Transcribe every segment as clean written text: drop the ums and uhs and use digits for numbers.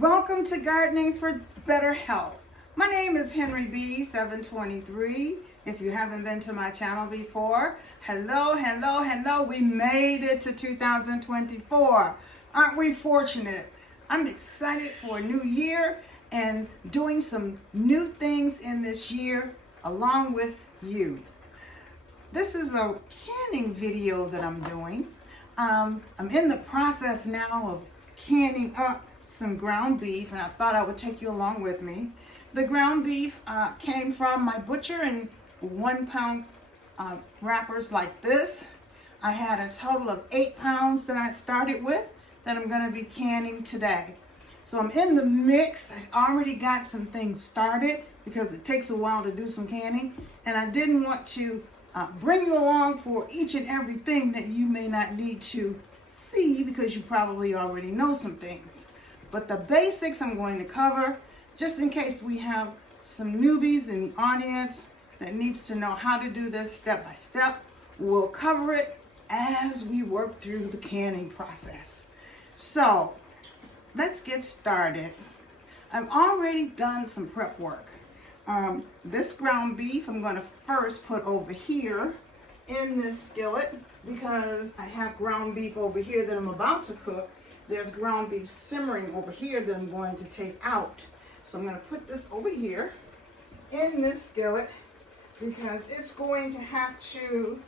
Welcome to Gardening for Better Health. My name is Henry B. 723. If you haven't been to my channel before, hello. We made it to 2024. Aren't we fortunate? I'm excited for a new year and doing some new things in this year along with you. This is a canning video that I'm doing. I'm in the process now of canning up some ground beef, and I thought I would take you along with me. The ground beef came from my butcher in 1 pound wrappers like this. I had a total of 8 pounds that I started with that I'm going to be canning today. So I'm in the mix. I already got some things started because it takes a while to do some canning, and I didn't want to bring you along for each and everything that you may not need to see because you probably already know some things. But the basics I'm going to cover, just in case we have some newbies in the audience that needs to know how to do this step by step. We'll cover it as we work through the canning process. So let's get started. I've already done some prep work. This ground beef I'm going to first put over here in this skillet because I have ground beef over here that I'm about to cook. There's ground beef simmering over here that I'm going to take out. So I'm going to put this over here in this skillet because it's going to have to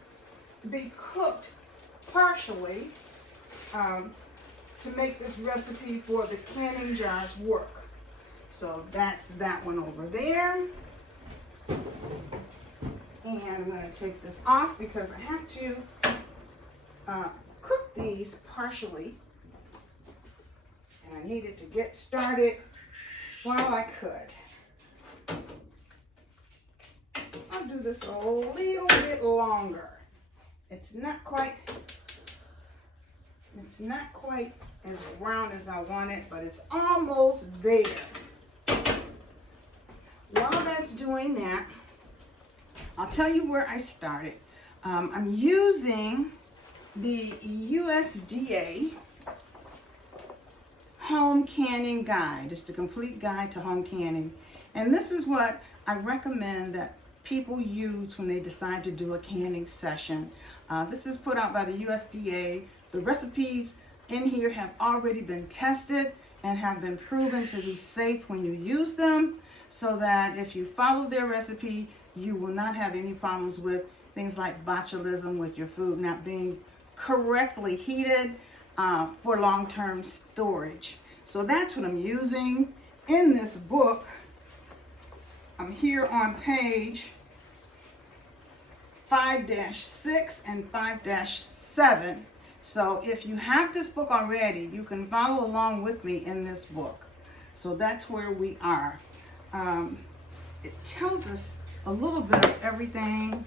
be cooked partially to make this recipe for the canning jars work. So that's that one over there. And I'm going to take this off because I have to cook these partially. And I needed to get started while I could. I'll do this a little bit longer. It's not quite as round as I want it, but it's almost there. While that's doing that, I'll tell you where I started. I'm using the USDA Home Canning Guide. It's the complete guide to home canning. And this is what I recommend that people use when they decide to do a canning session. This is put out by the USDA. The recipes in here have already been tested and have been proven to be safe when you use them, so that if you follow their recipe, you will not have any problems with things like botulism, with your food not being correctly heated for long-term storage. So that's what I'm using in this book. I'm here on page 5-6 and 5-7. So if you have this book already, you can follow along with me in this book. So that's where we are. It tells us a little bit of everything.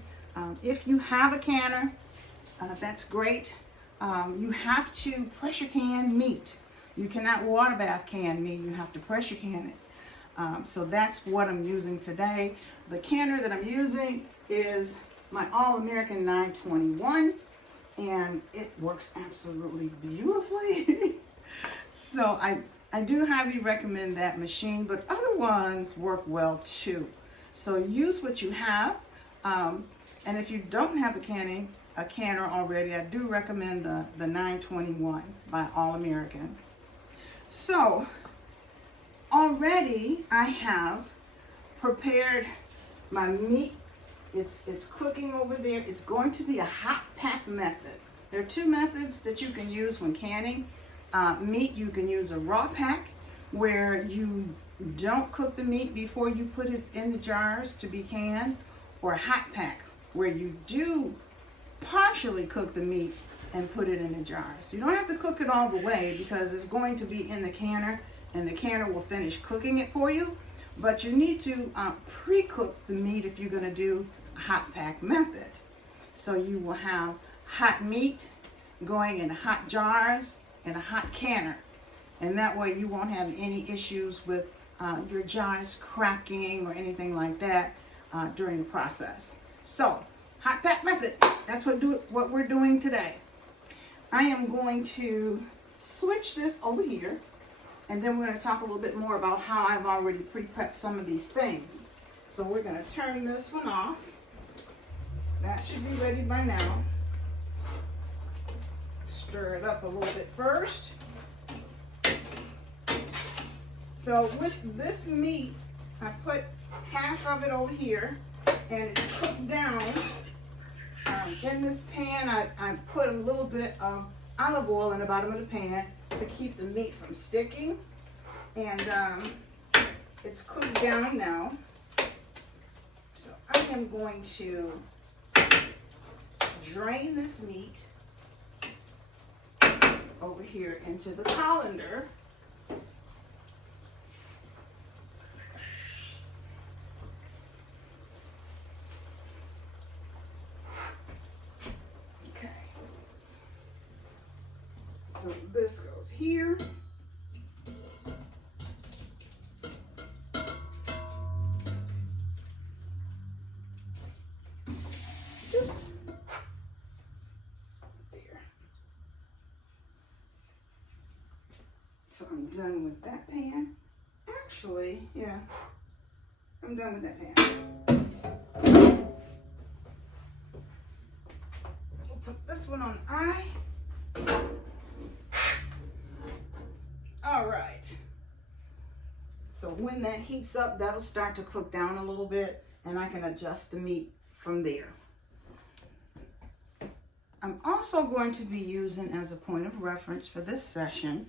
If you have a canner, that's great. You have to pressure can meat. You cannot water bath can meat. You have to pressure can it. So that's what I'm using today. The canner that I'm using is my All-American 921, and it works absolutely beautifully. So I do highly recommend that machine, but other ones work well too. So use what you have. And if you don't have a canner already, I do recommend the 921 by All-American. So already I have prepared my meat. It's cooking over there. It's going to be a hot pack method. There are two methods that you can use when canning meat. You can use a raw pack, where you don't cook the meat before you put it in the jars to be canned, or a hot pack, where you do partially cook the meat and put it in the jars. You don't have to cook it all the way because it's going to be in the canner, and the canner will finish cooking it for you. But you need to pre-cook the meat if you're going to do a hot pack method. So you will have hot meat going in hot jars and a hot canner. And that way you won't have any issues with your jars cracking or anything like that during the process. So, hot pack method, that's what we're doing today. I am going to switch this over here And then we're going to talk a little bit more about how I've already pre-prepped some of these things. So we're going to turn this one off. That should be ready by now. Stir it up a little bit first. So with this meat, I put half of it over here, and it's cooked down. In this pan, I put a little bit of olive oil in the bottom of the pan to keep the meat from sticking. And it's cooked down now. So I am going to drain this meat over here into the colander. Okay. So this goes here. So I'm done with that pan. Actually, yeah, I'm done with that pan. We'll put this one on I. All right. So when that heats up, that'll start to cook down a little bit, and I can adjust the meat from there. I'm also going to be using as a point of reference for this session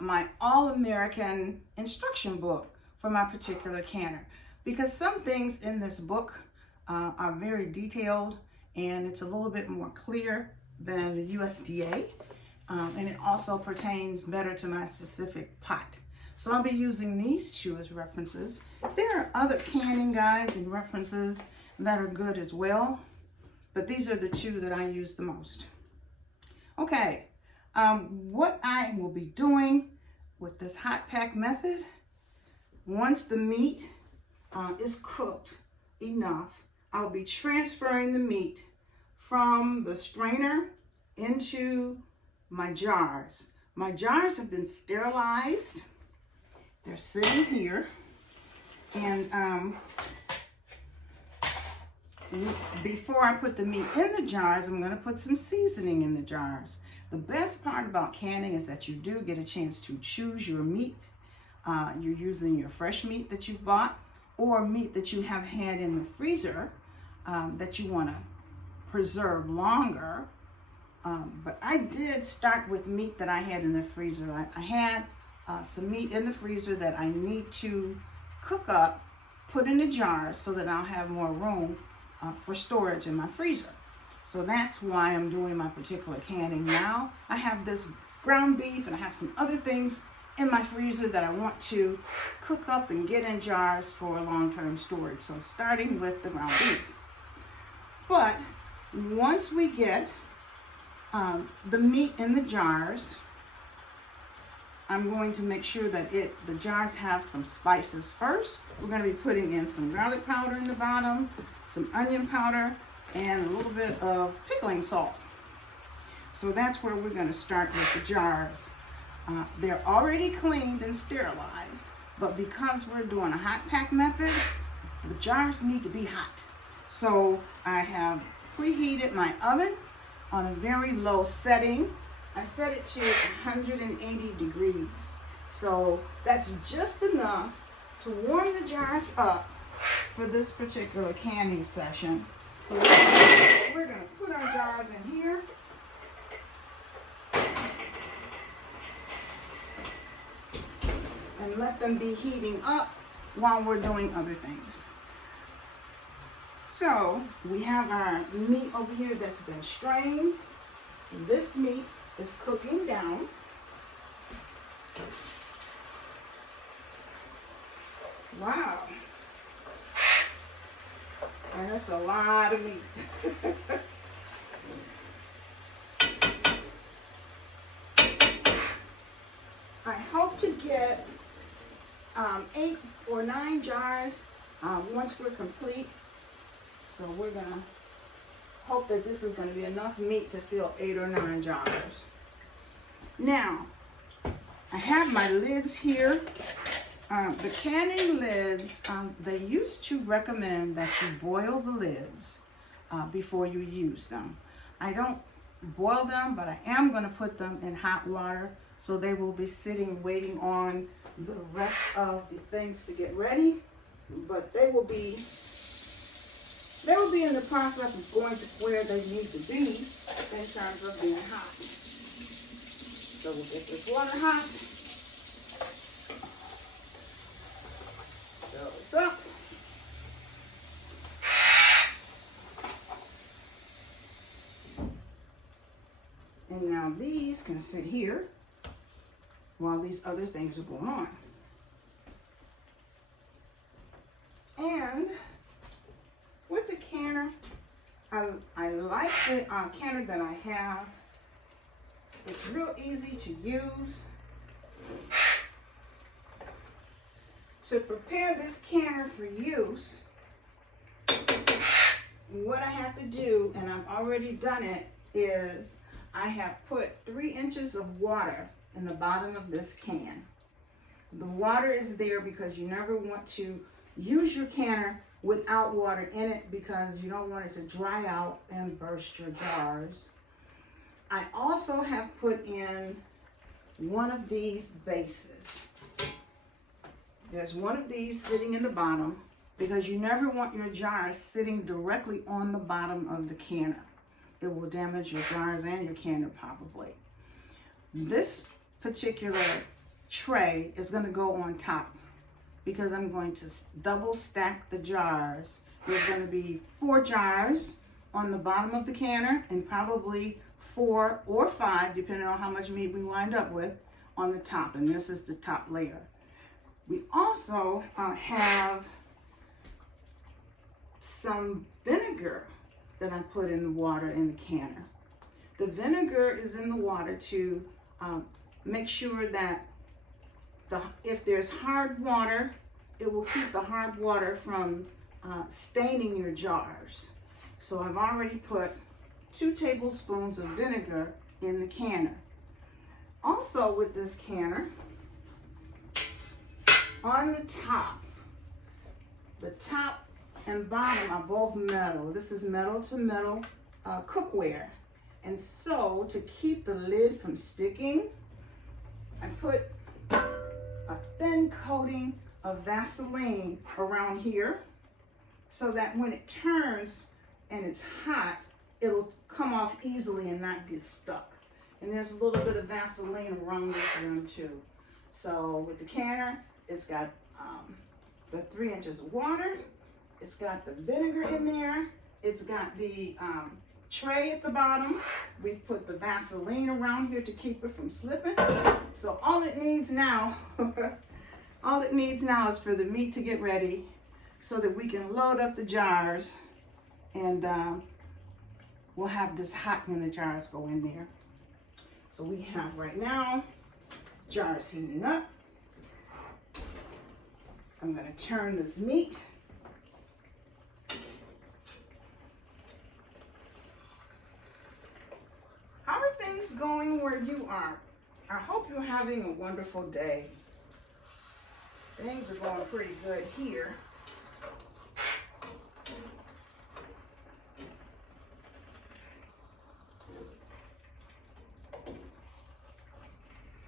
my All-American instruction book for my particular canner, because some things in this book are very detailed, and it's a little bit more clear than the USDA, and it also pertains better to my specific pot. So I'll be using these two as references. There are other canning guides and references that are good as well, but these are the two that I use the most. Okay, what I will be doing with this hot pack method, once the meat is cooked enough, I'll be transferring the meat from the strainer into my jars. My jars have been sterilized. They're sitting here. And before I put the meat in the jars, I'm going to put some seasoning in the jars. The best part about canning is that you do get a chance to choose your meat. You're using your fresh meat that you've bought, or meat that you have had in the freezer that you want to preserve longer. But I did start with meat that I had in the freezer. I had some meat in the freezer that I need to cook up, put in the jars so that I'll have more room for storage in my freezer. So that's why I'm doing my particular canning now. I have this ground beef and I have some other things in my freezer that I want to cook up and get in jars for long-term storage. So starting with the ground beef. But once we get the meat in the jars, I'm going to make sure that the jars have some spices first. We're going to be putting in some garlic powder in the bottom, some onion powder, and a little bit of pickling salt. So that's where we're going to start with the jars. They're already cleaned and sterilized, but because we're doing a hot pack method, the jars need to be hot. So I have preheated my oven on a very low setting. I set it to 180 degrees. So that's just enough to warm the jars up for this particular canning session. So we're going to put our jars in here. And let them be heating up while we're doing other things. So we have our meat over here that's been strained. This meat is cooking down. Wow. And that's a lot of meat. I hope to get 8 or 9 jars once we're complete. So we're gonna hope that this is gonna be enough meat to fill 8 or 9 jars. Now, I have my lids here. The canning lids, they used to recommend that you boil the lids before you use them. I don't boil them, but I am going to put them in hot water, so they will be sitting waiting on the rest of the things to get ready. But they will be in the process of going to where they need to be in terms of being hot. So we'll get this water hot. Fill this up. And now these can sit here while these other things are going on. And with the canner, I like the canner that I have. It's real easy to use. To prepare this canner for use, what I have to do, and I've already done it, is I have put 3 inches of water in the bottom of this can. The water is there because you never want to use your canner without water in it, because you don't want it to dry out and burst your jars. I also have put in one of these bases. There's one of these sitting in the bottom, because you never want your jars sitting directly on the bottom of the canner. It will damage your jars and your canner probably. This particular tray is going to go on top, because I'm going to double stack the jars. There's going to be 4 jars on the bottom of the canner, and probably 4 or 5, depending on how much meat we wind up with, on the top. And this is the top layer. We also have some vinegar that I put in the water in the canner. The vinegar is in the water to make sure that if there's hard water, it will keep the hard water from staining your jars. So I've already put 2 tablespoons of vinegar in the canner. Also with this canner, on the top and bottom are both metal. This is metal to metal cookware. And so to keep the lid from sticking, I put a thin coating of Vaseline around here, so that when it turns and it's hot, it'll come off easily and not get stuck. And there's a little bit of Vaseline around this room too. So with the canner, it's got the 3 inches of water. It's got the vinegar in there. It's got the tray at the bottom. We've put the Vaseline around here to keep it from slipping. So all it needs now, is for the meat to get ready, so that we can load up the jars, and we'll have this hot when the jars go in there. So we have right now jars heating up. I'm going to turn this meat. How are things going where you are? I hope you're having a wonderful day. Things are going pretty good here.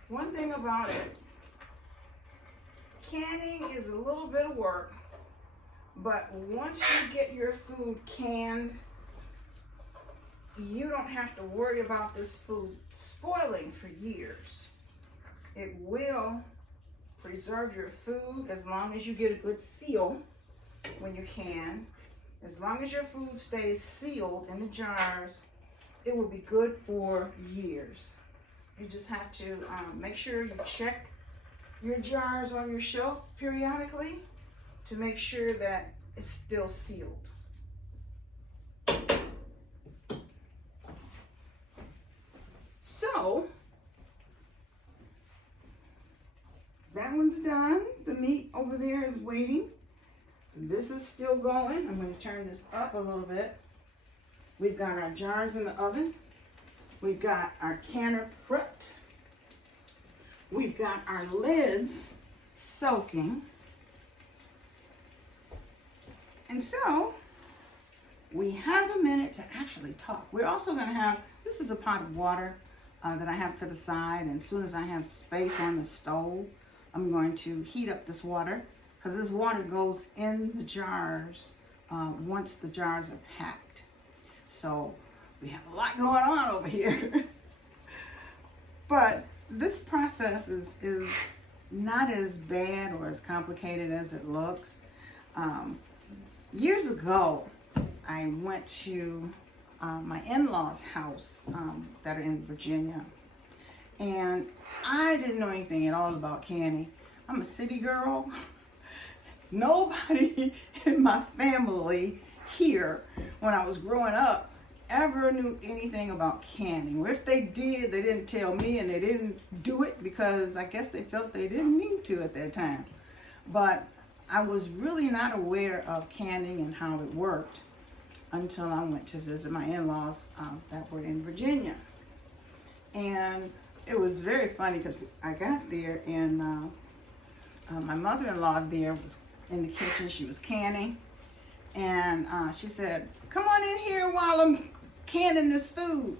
One thing about it, canning is a little bit of work, but once you get your food canned, you don't have to worry about this food spoiling for years. It will preserve your food as long as you get a good seal when you can. As long as your food stays sealed in the jars, it will be good for years. You just have to make sure you check your jars on your shelf periodically to make sure that it's still sealed. So that one's done. The meat over there is waiting. This is still going. I'm going to turn this up a little bit. We've got our jars in the oven. We've got our canner prepped. We've got our lids soaking. And so we have a minute to actually talk. We're also going to have, this is a pot of water that I have to the side. And as soon as I have space on the stove, I'm going to heat up this water, because this water goes in the jars once the jars are packed. So we have a lot going on over here. But this process is not as bad or as complicated as it looks. Years ago, I went to my in-laws' house that are in Virginia, and I didn't know anything at all about canning. I'm a city girl. Nobody in my family here, when I was growing up, ever knew anything about canning. Or if they did, they didn't tell me, and they didn't do it because I guess they felt they didn't need to at that time. But I was really not aware of canning and how it worked until I went to visit my in-laws that were in Virginia. And it was very funny because I got there, and my mother-in-law there was in the kitchen. She was canning, and she said, "Come on in here while I'm canning this food."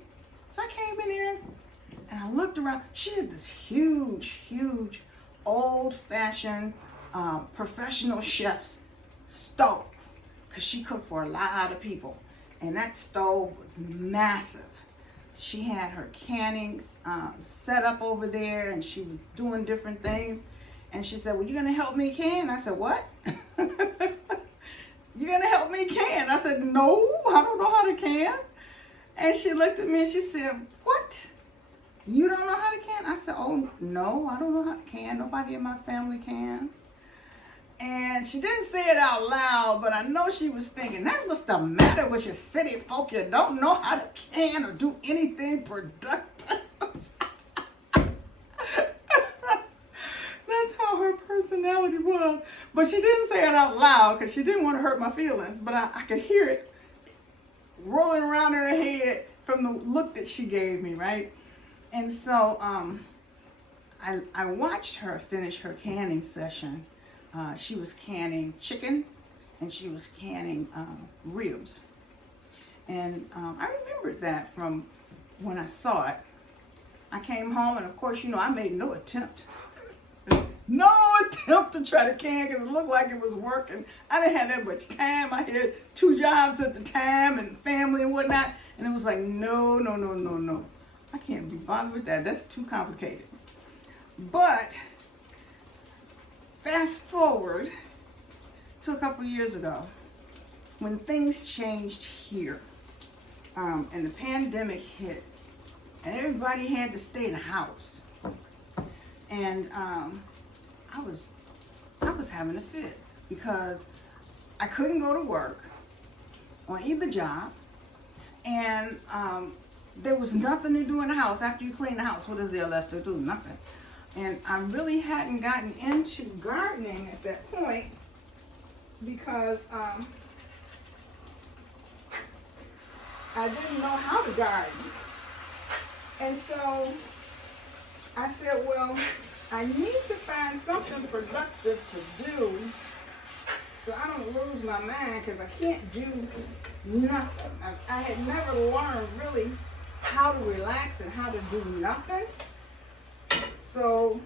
So I came in here and I looked around. She had this huge old-fashioned professional chef's stove, because she cooked for a lot of people, and that stove was massive. She had her canning set up over there, and she was doing different things. And she said, "Well, you're gonna help me can?" I said, "What?" "You're gonna help me can?" I said, "No, I don't know how to can." And she looked at me and she said, "What? You don't know how to can?" I said, "Oh, no, I don't know how to can. Nobody in my family cans." And she didn't say it out loud, but I know she was thinking, that's what's the matter with your city folk. You don't know how to can or do anything productive. That's how her personality was. But she didn't say it out loud because she didn't want to hurt my feelings. But I could hear it rolling around in her head from the look that she gave me, right? And so I watched her finish her canning session. She was canning chicken, and she was canning ribs. And I remembered that from when I saw it. I came home, and of course, I made no attempt. No attempt to try to can, because it looked like it was working. I didn't have that much time. I had 2 jobs at the time and family and whatnot. And it was like, no. I can't be bothered with that. That's too complicated. But fast forward to a couple years ago, when things changed here, and the pandemic hit, and everybody had to stay in the house, and I was having a fit because I couldn't go to work on either job, and there was nothing to do in the house. After you clean the house, what is there left to do? Nothing. And I really hadn't gotten into gardening at that point because I didn't know how to garden. And so I said, well, I need to find something productive to do so I don't lose my mind, because I can't do nothing. I had never learned really how to relax and how to do nothing. So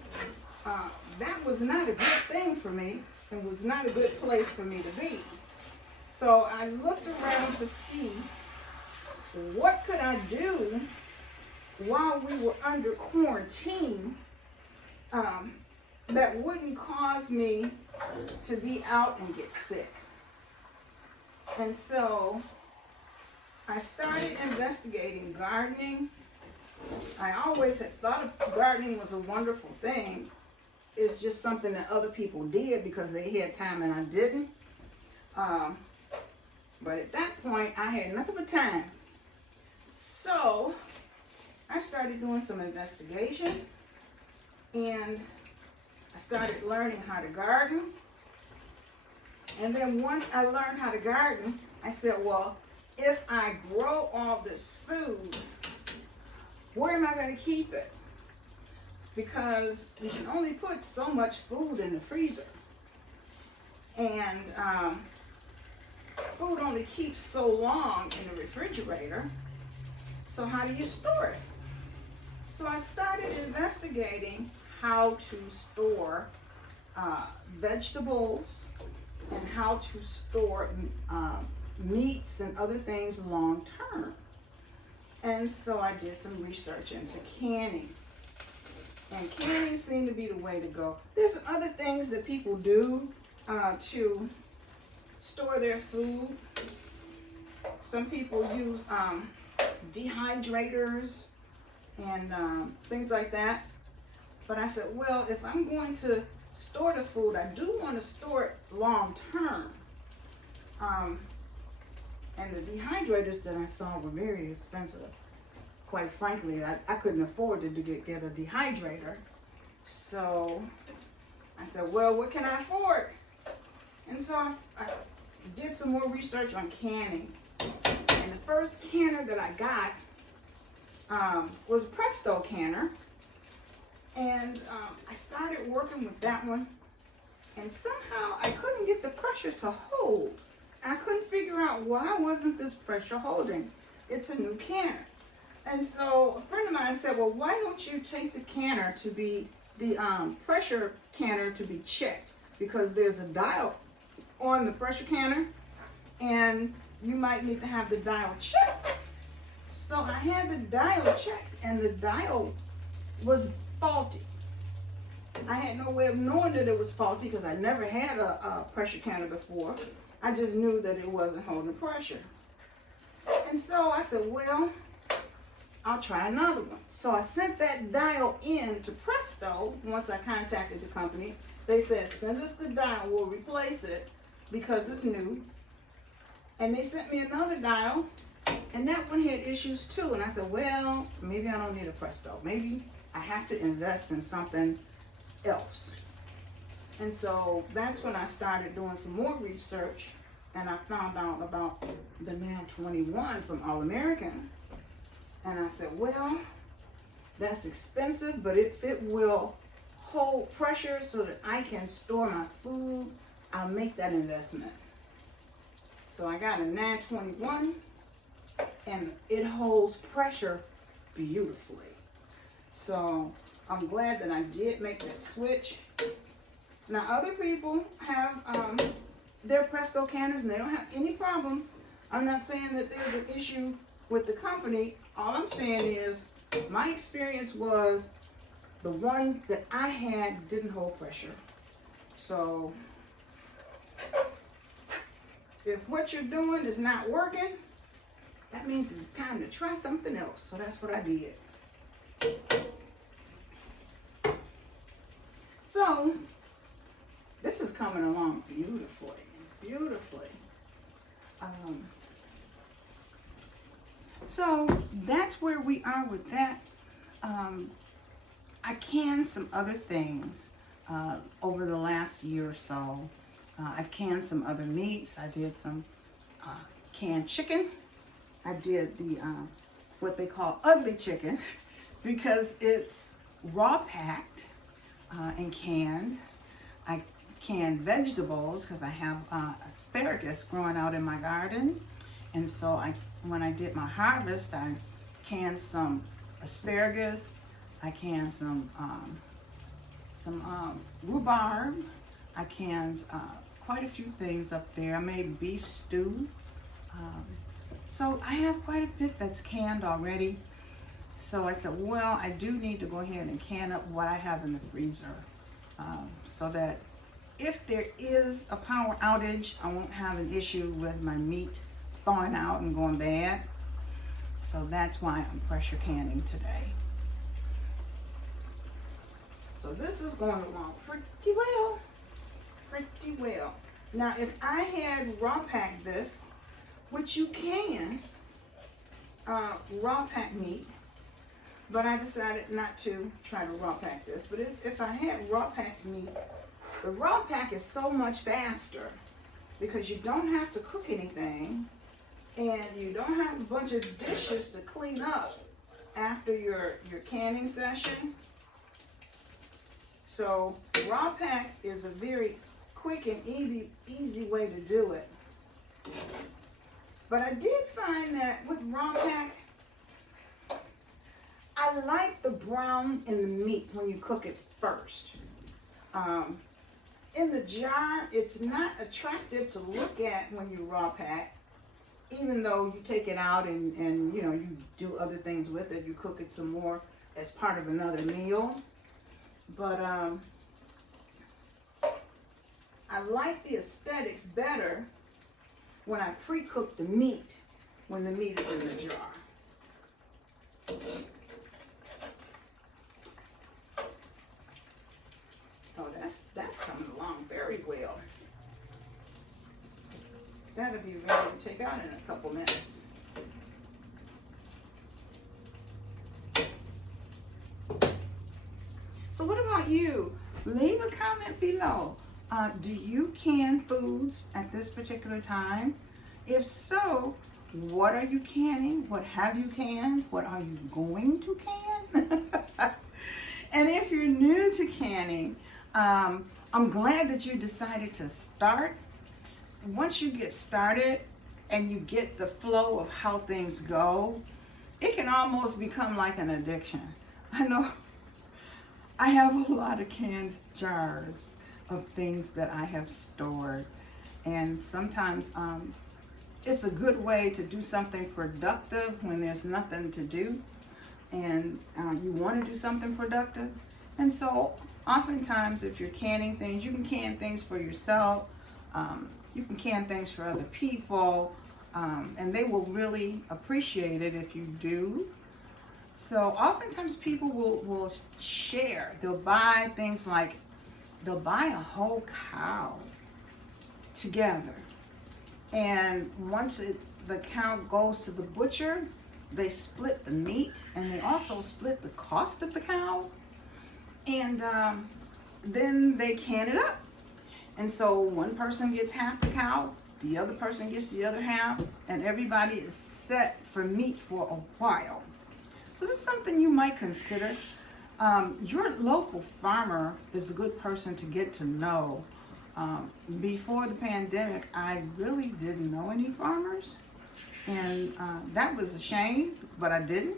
that was not a good thing for me. It was not a good place for me to be. So I looked around to see what could I do while we were under quarantine that wouldn't cause me to be out and get sick. And so I started investigating gardening. I always had thought of gardening was a wonderful thing. It's just something that other people did because they had time and I didn't. But at that point, I had nothing but time. So I started doing some investigation, and I started learning how to garden. And then once I learned how to garden, I said, well, if I grow all this food, where am I going to keep it? because you can only put so much food in the freezer. And food only keeps so long in the refrigerator. So how do you store it? So I started investigating how to store vegetables and how to store meats and other things long term. And so I did some research into canning. And canning seemed to be the way to go. There's some other things that people do to store their food. Some people use dehydrators and things like that. But I said, well, if I'm going to store the food, I do want to store it long term. And the dehydrators that I saw were very expensive. Quite frankly, I couldn't afford to get a dehydrator. So I said, well, what can I afford? And so I did some more research on canning. And the first canner that I got was a Presto canner. And I started working with that one. And somehow I couldn't get the pressure to hold. I couldn't figure out why wasn't this pressure holding. It's a new canner. And so a friend of mine said, well, why don't you take the canner to be, the pressure canner to be checked? Because there's a dial on the pressure canner and you might need to have the dial checked. So I had the dial checked and the dial was faulty. I had no way of knowing that it was faulty because I never had a pressure canner before. I just knew that it wasn't holding pressure. And so I said, well, I'll try another one. So I sent that dial in to Presto. Once I contacted the company, they said, send us the dial, we'll replace it because it's new. And they sent me another dial, and that one had issues too. And I said, well, maybe I don't need a Presto. Maybe I have to invest in something else. And so that's when I started doing some more research, and I found out about the NAN 21 from All American. And I said, well, that's expensive, but if it will hold pressure so that I can store my food, I'll make that investment. So I got a NAN 21, and it holds pressure beautifully. So I'm glad that I did make that switch. Now other people have their Presto canners and they don't have any problems. I'm not saying that there's an issue with the company. All I'm saying is my experience was the one that I had didn't hold pressure. So if what you're doing is not working, that means it's time to try something else. So that's what I did. So this is coming along beautifully, beautifully. So that's where we are with that. I canned some other things over the last year or so. I've canned some other meats. I did some canned chicken. I did the what they call ugly chicken because it's raw packed and canned. I canned vegetables because I have asparagus growing out in my garden, and so when I did my harvest, I canned some asparagus. I canned some rhubarb. I canned quite a few things up there. I made beef stew. So I have quite a bit that's canned already. So I said, well, I do need to go ahead and can up what I have in the freezer so that if there is a power outage, I won't have an issue with my meat thawing out and going bad. So that's why I'm pressure canning today. So this is going along pretty well, pretty well. Now, if I had raw packed this, which you can raw pack meat, but I decided not to try to raw pack this. But if I had raw packed meat, the raw pack is so much faster because you don't have to cook anything and you don't have a bunch of dishes to clean up after your canning session. So raw pack is a very quick and easy way to do it. But I did find that with raw pack, I like the brown in the meat when you cook it first. In the jar, it's not attractive to look at when you raw pack, even though you take it out and you know, you do other things with it. You cook it some more as part of another meal. But I like the aesthetics better when I pre-cook the meat, when the meat is in the jar. Oh, that's coming along very well. That'll be ready to take out in a couple minutes. So what about you? Leave a comment below. Do you can foods at this particular time? If so, what are you canning? What have you canned? What are you going to can? And if you're new to canning, I'm glad that you decided to start. Once you get started and you get the flow of how things go, it can almost become like an addiction. I know I have a lot of canned jars of things that I have stored, and sometimes it's a good way to do something productive when there's nothing to do and you want to do something productive. And so oftentimes if you're canning things, you can can things for yourself, you can can things for other people, and they will really appreciate it if you do. So oftentimes people will share. They'll buy things like, they'll buy a whole cow together. And once the cow goes to the butcher, they split the meat, and they also split the cost of the cow. And then they can it up. And so one person gets half the cow, the other person gets the other half, and everybody is set for meat for a while. So this is something you might consider. Your local farmer is a good person to get to know. Before the pandemic, I really didn't know any farmers, and that was a shame, but I didn't.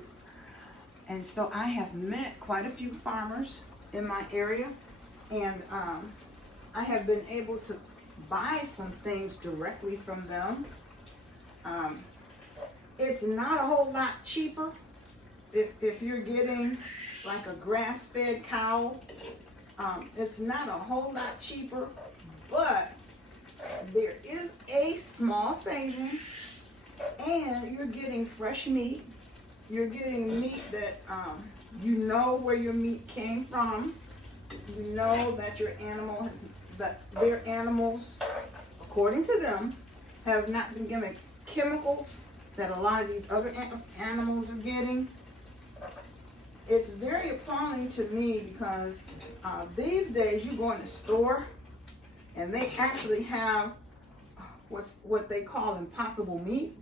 And so I have met quite a few farmers in my area, and I have been able to buy some things directly from them. It's not a whole lot cheaper if you're getting like a grass-fed cow. It's not a whole lot cheaper, but there is a small savings, and you're getting fresh meat. You're getting meat that you know where your meat came from. You know that your animal has, that their animals, according to them, have not been given chemicals that a lot of these other animals are getting. It's very appalling to me because these days you go in the store and they actually have what they call impossible meat.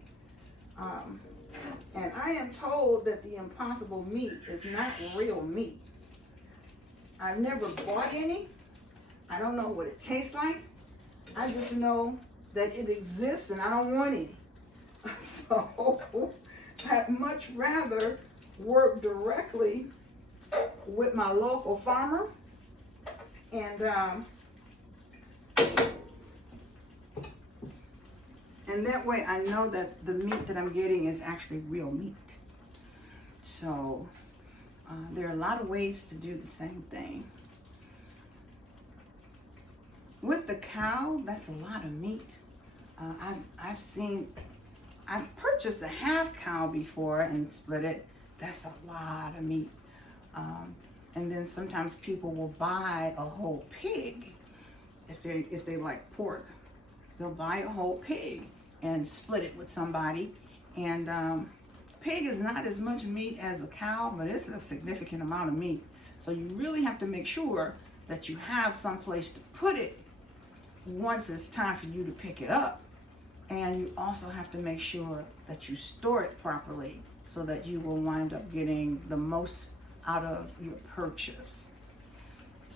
And I am told that the impossible meat is not real meat. I've never bought any. I don't know what it tastes like. I just know that it exists and I don't want any. So I'd much rather work directly with my local farmer, and that way I know that the meat that I'm getting is actually real meat. So there are a lot of ways to do the same thing. With the cow, that's a lot of meat. I've purchased a half cow before and split it. That's a lot of meat. And then sometimes people will buy a whole pig if they like pork. They'll buy a whole pig and split it with somebody. And pig is not as much meat as a cow, but it's a significant amount of meat. So you really have to make sure that you have some place to put it once it's time for you to pick it up. And you also have to make sure that you store it properly so that you will wind up getting the most out of your purchase.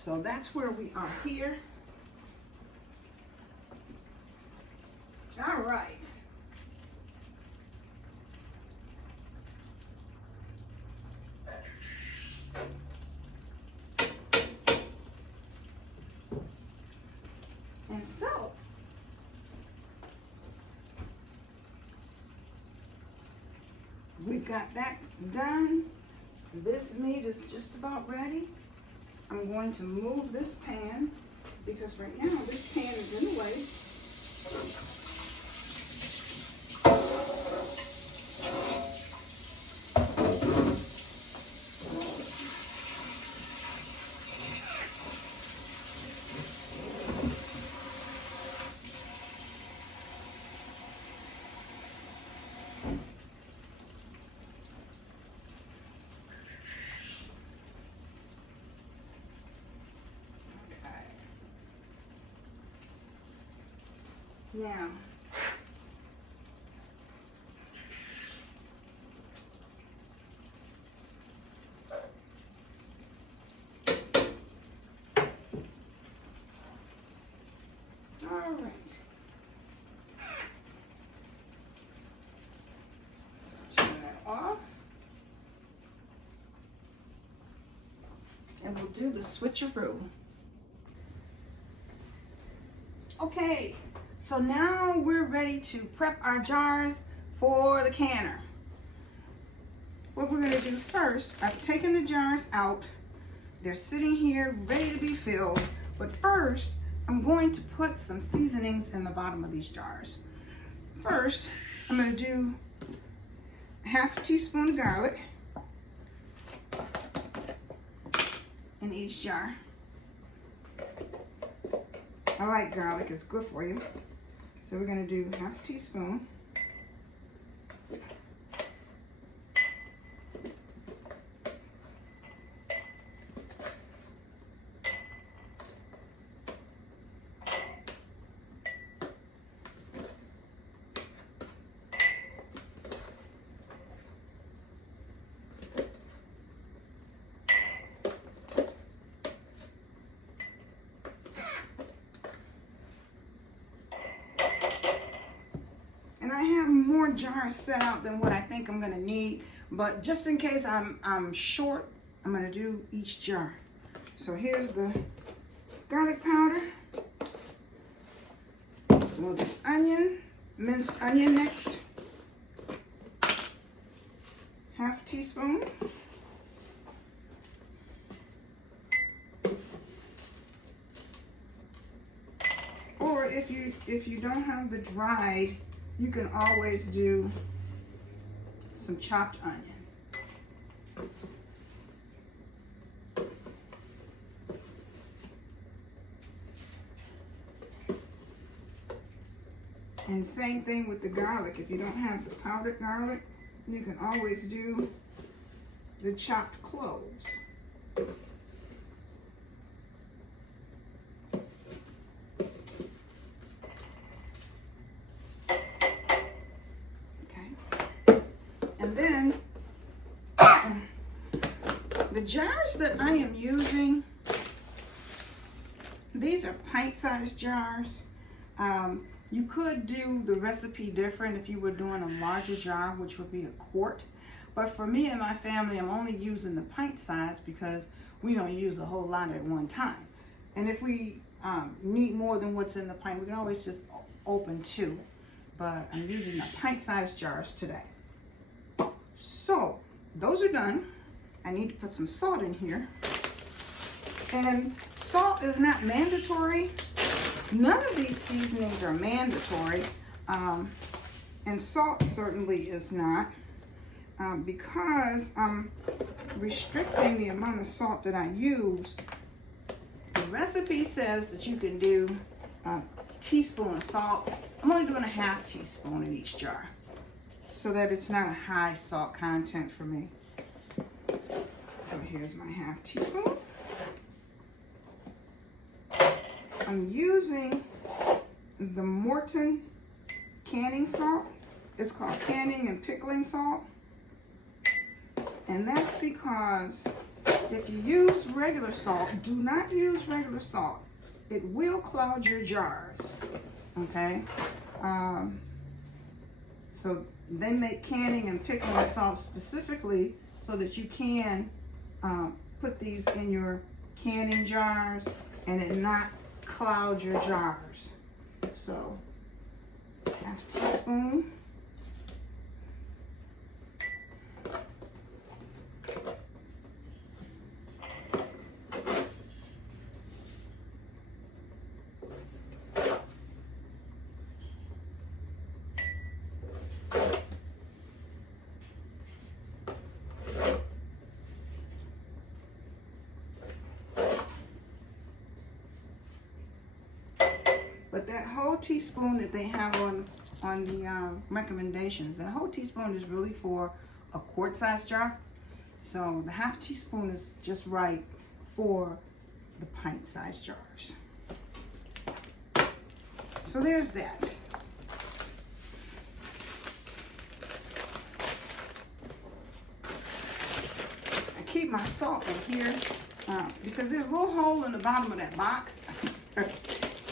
So that's where we are here. All right. And so, we've got that done. This meat is just about ready. I'm going to move this pan because right now this pan is in the way. Now, all right. Turn that off. And we'll do the switcheroo. Okay. So now we're ready to prep our jars for the canner. What we're going to do first, I've taken the jars out. They're sitting here ready to be filled. But first, I'm going to put some seasonings in the bottom of these jars. First, I'm going to do half a teaspoon of garlic in each jar. I like garlic, it's good for you. So we're going to do half a teaspoon. I have more jars set out than what I think I'm going to need, but just in case I'm short, I'm going to do each jar. So here's the garlic powder. We'll do onion, minced onion next. Half teaspoon. Or if you don't have the dried, you can always do some chopped onion. And same thing with the garlic. If you don't have the powdered garlic, you can always do the chopped cloves. And then the jars that I am using, these are pint-sized jars. You could do the recipe different if you were doing a larger jar, which would be a quart. But for me and my family, I'm only using the pint size because we don't use a whole lot at one time. And if we need more than what's in the pint, we can always just open two. But I'm using the pint-sized jars today. So those are done. I need to put some salt in here. And salt is not mandatory. None of these seasonings are mandatory. And salt certainly is not. Because I'm restricting the amount of salt that I use. The recipe says that you can do a teaspoon of salt. I'm only doing a half teaspoon in each jar, so that it's not a high salt content for me. So here's my half teaspoon. I'm using the Morton canning salt. It's called canning and pickling salt. And that's because If you use regular salt, do not use regular salt. It will clog your jars, okay? So they make canning and pickling salt specifically so that you can put these in your canning jars and it not cloud your jars. So, half teaspoon. But that whole teaspoon that they have on the recommendations, that whole teaspoon is really for a quart size jar. So the half teaspoon is just right for the pint size jars. So there's that. I keep my salt in here because there's a little hole in the bottom of that box.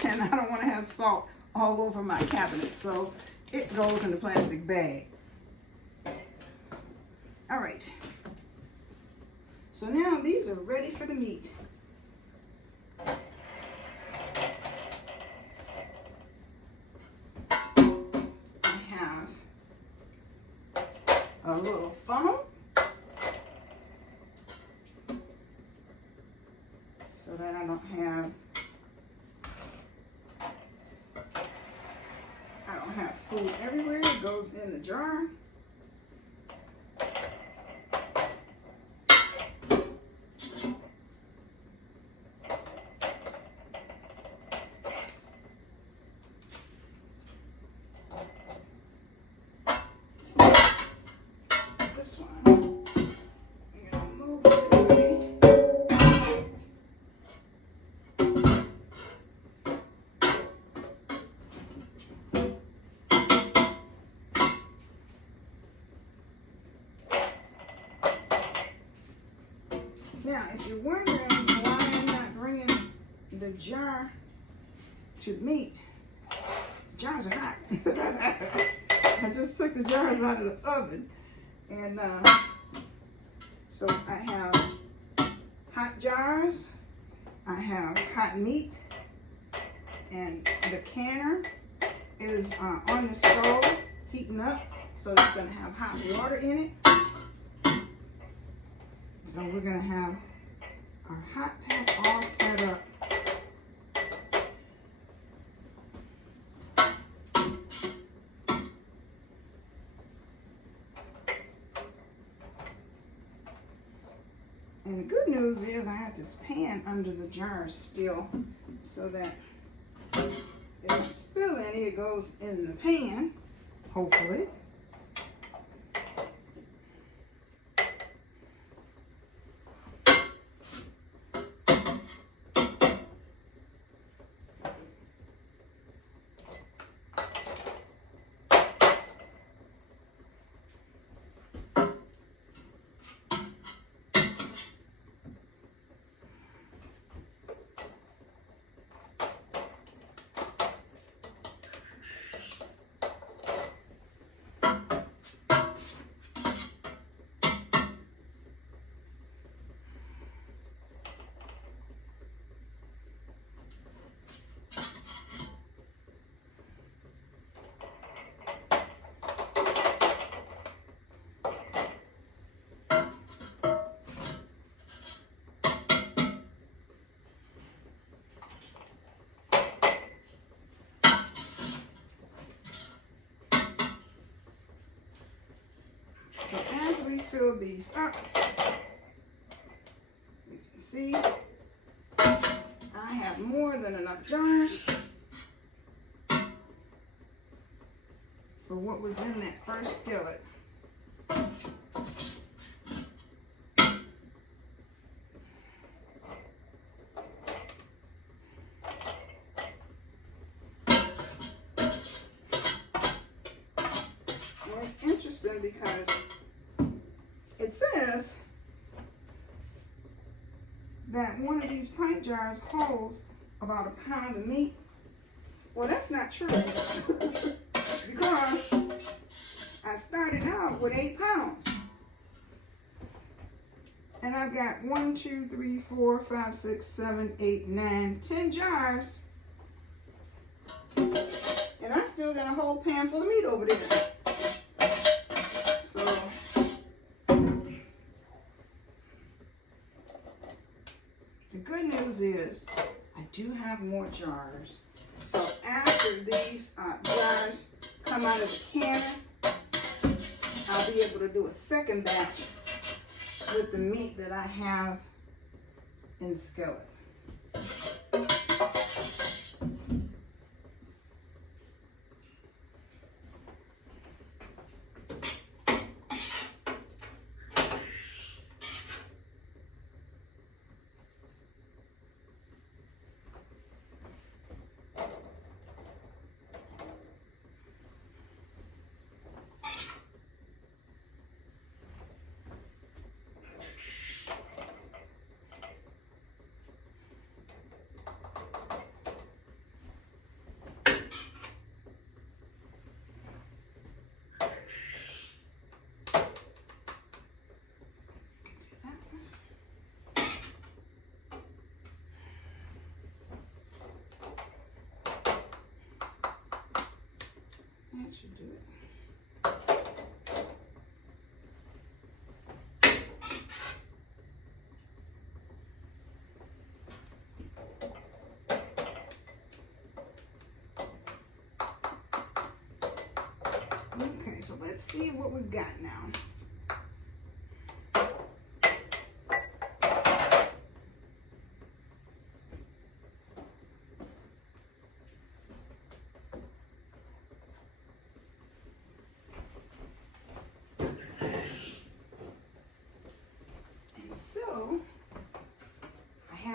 And I don't want to have salt all over my cabinet, so it goes in a plastic bag. All right. So now these are ready for the meat. I have a little funnel so that I don't have food everywhere. It goes in the jar. This one, I'm gonna move it away. Now, if you're wondering why I'm not bringing the jar to the meat, the jars are hot. I just took the jars out of the oven, and so I have hot jars, I have hot meat, and the canner is on the stove heating up, so it's going to have hot water in it. So we're going to have our hot pack all set up. And the good news is I have this pan under the jar still, so that if I spill any, it goes in the pan, hopefully. So as we fill these up, you can see I have more than enough jars for what was in that first skillet. And it's interesting because it says my jars holds about a pound of meat. Well, that's not true because I started out with 8 pounds. And I've got 1, 2, 3, 4, 5, 6, 7, 8, 9, 10 jars. And I still got a whole pan full of meat over there. So, the good news is I do have more jars. So after these jars come out of the canner, I'll be able to do a second batch with the meat that I have in the skillet. That should do it. Okay, so let's see what we've got now.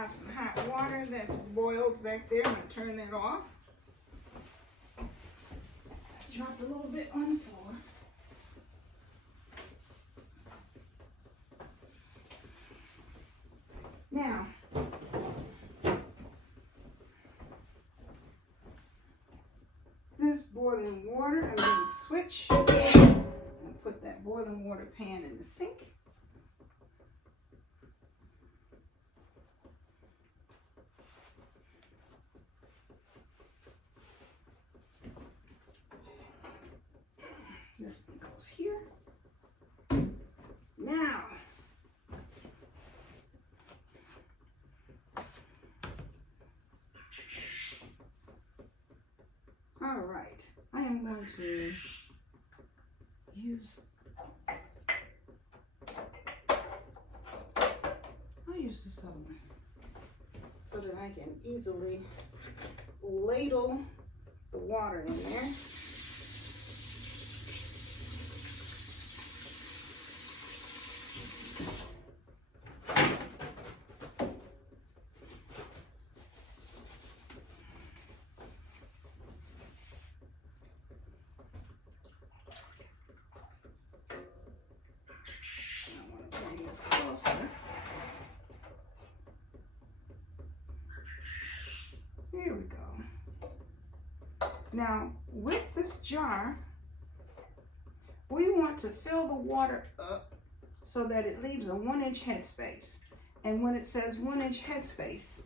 Some hot water that's boiled back there. I'm going to turn that off. Dropped a little bit on the floor. Now, this boiling water, I'm going to switch and put that boiling water pan in the sink. This one goes here. Now, all right, I am going to use, I'll use this other one so that I can easily ladle the water in there. Closer. Here we go. Now, with this jar, we want to fill the water up so that it leaves a 1-inch headspace. And when it says 1-inch headspace,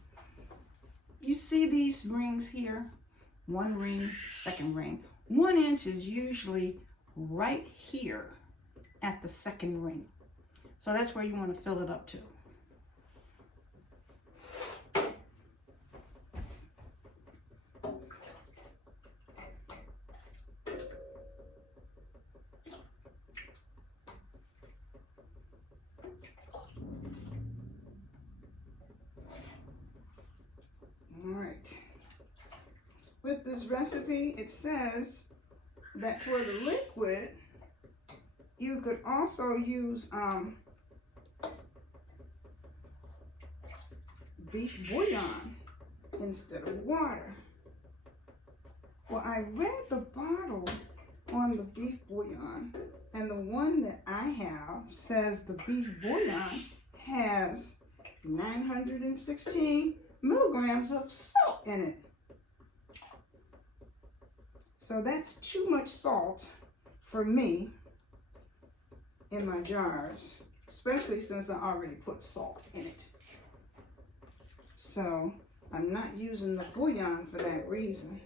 you see these rings here? 1 ring, 2nd ring. 1 inch is usually right here at the 2nd ring. So that's where you want to fill it up to. All right. With this recipe, it says that for the liquid, you could also use beef bouillon instead of water. Well, I read the bottle on the beef bouillon, and the one that I have says the beef bouillon has 916 milligrams of salt in it. So that's too much salt for me in my jars, especially since I already put salt in it. So I'm not using the bouillon for that reason.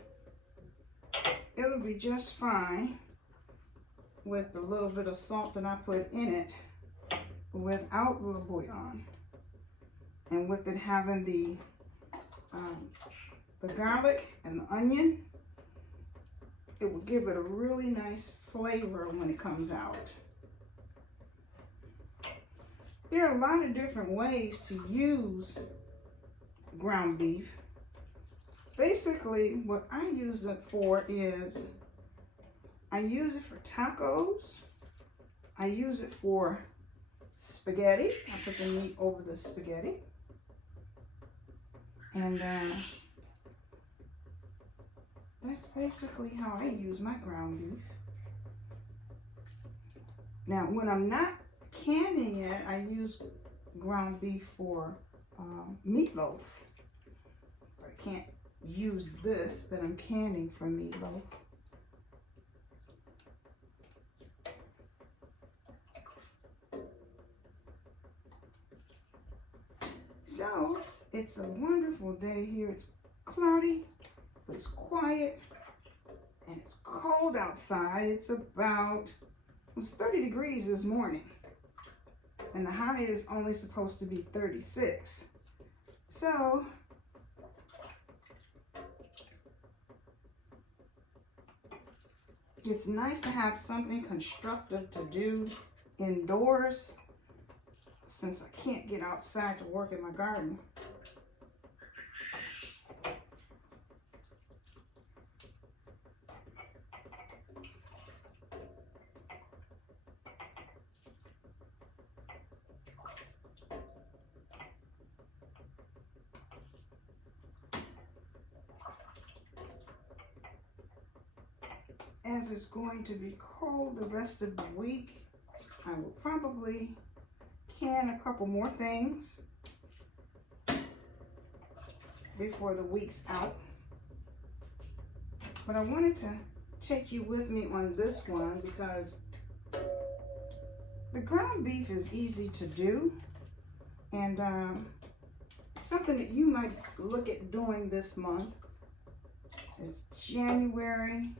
It'll be just fine with the little bit of salt that I put in it without the bouillon. And with it having the garlic and the onion, it will give it a really nice flavor when it comes out. There are a lot of different ways to use ground beef. Basically, what I use it for is, I use it for tacos. I use it for spaghetti. I put the meat over the spaghetti. And that's basically how I use my ground beef. Now, when I'm not canning it, I use ground beef for meatloaf. But I can't use this that I'm canning for meatloaf. So, it's a wonderful day here. It's cloudy, but it's quiet, and it's cold outside. It's 30 degrees this morning, and the high is only supposed to be 36. So, it's nice to have something constructive to do indoors, since I can't get outside to work in my garden. As it's going to be cold the rest of the week, I will probably can a couple more things before the week's out. But I wanted to take you with me on this one because the ground beef is easy to do, and something that you might look at doing this month is January.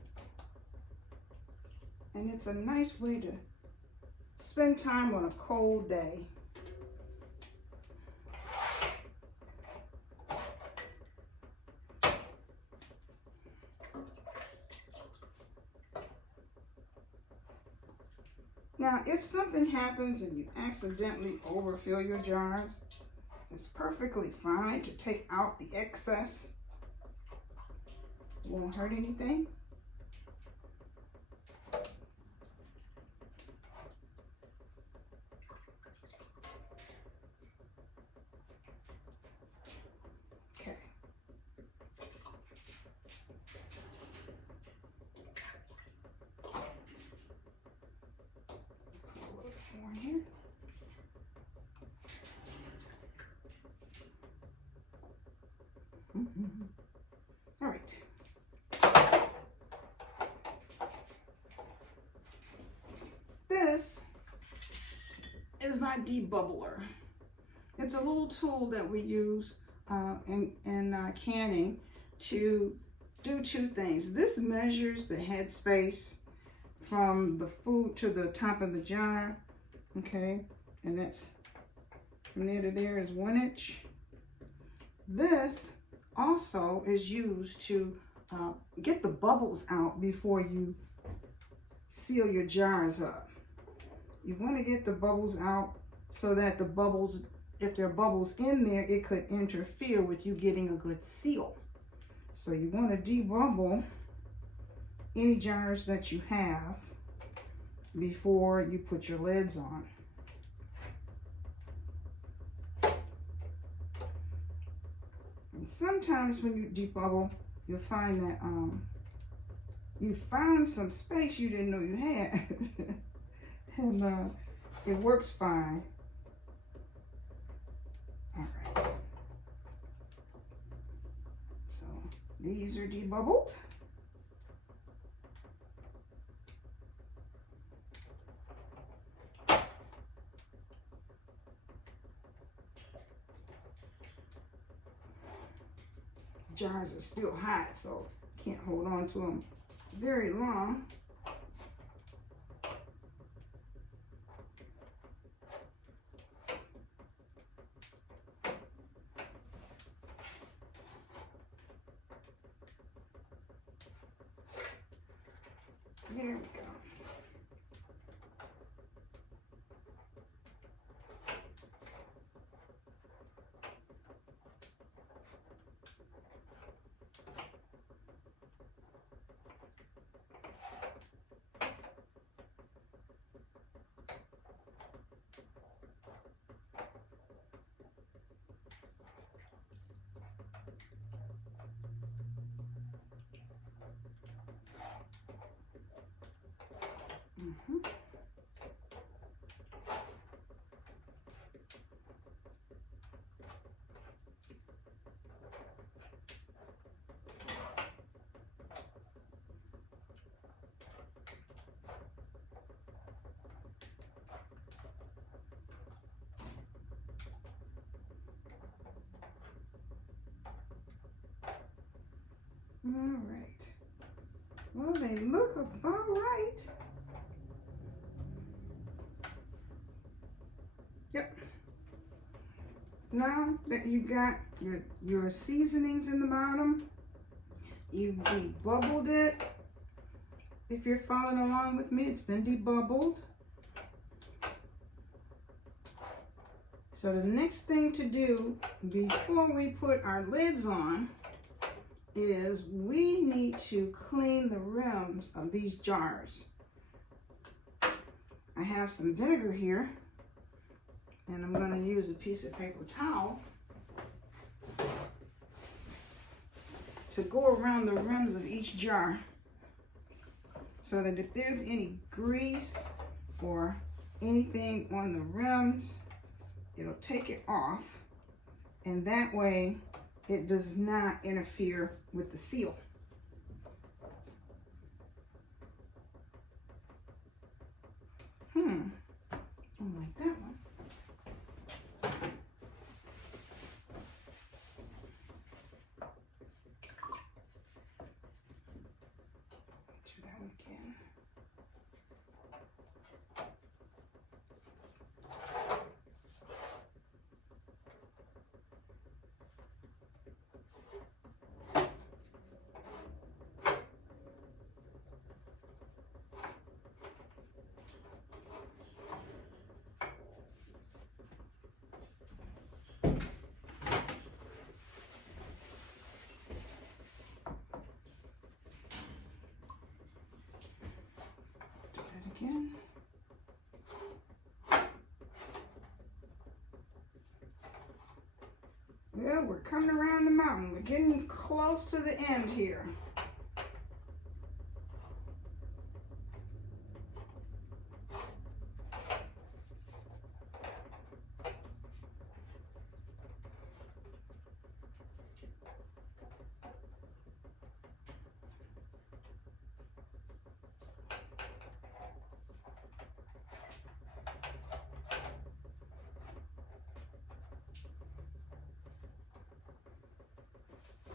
And it's a nice way to spend time on a cold day. Now, if something happens and you accidentally overfill your jars, it's perfectly fine to take out the excess. It won't hurt anything. Here. All right. This is my debubbler. It's a little tool that we use in canning to do two things. This measures the head space from the food to the top of the jar. Okay, and that's from there to there is 1 inch. This also is used to get the bubbles out before you seal your jars up. You want to get the bubbles out so that the bubbles, if there are bubbles in there, it could interfere with you getting a good seal. So you want to debubble any jars that you have before you put your lids on. And sometimes when you debubble, you'll find that you found some space you didn't know you had. And it works fine. All right. These are debubbled. Jars are still hot, so can't hold on to them very long. There we go. All right. Well, they look about right. Yep. Now that you got your seasonings in the bottom, you've debubbled it. If you're following along with me, it's been debubbled. So the next thing to do before we put our lids on is we need to clean the rims of these jars. I have some vinegar here, and I'm going to use a piece of paper towel to go around the rims of each jar so that if there's any grease or anything on the rims, it'll take it off, and that way it does not interfere with the seal. I don't like that one. Do that one again. Again. Well, we're coming around the mountain. We're getting close to the end here.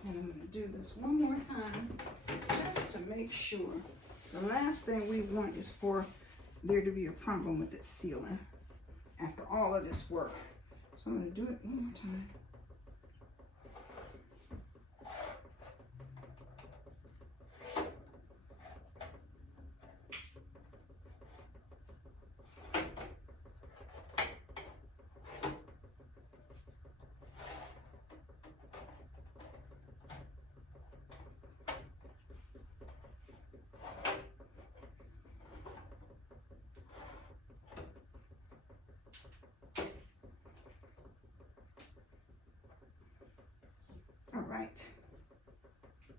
And I'm going to do this one more time just to make sure. The last thing we want is for there to be a problem with it sealing after all of this work. So I'm going to do it one more time. All right.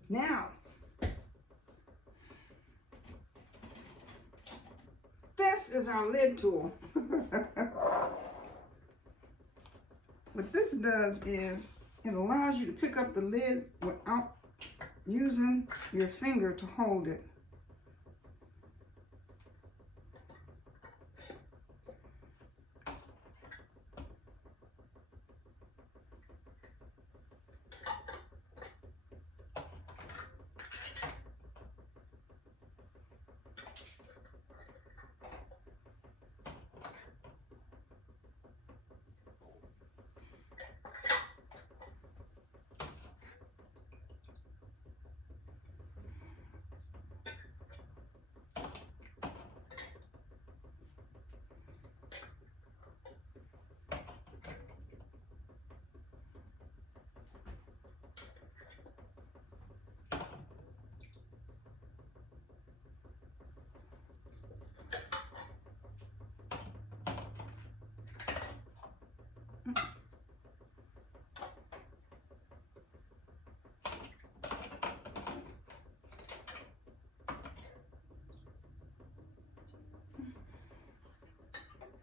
Now, this is our lid tool. What this does is it allows you to pick up the lid without using your finger to hold it.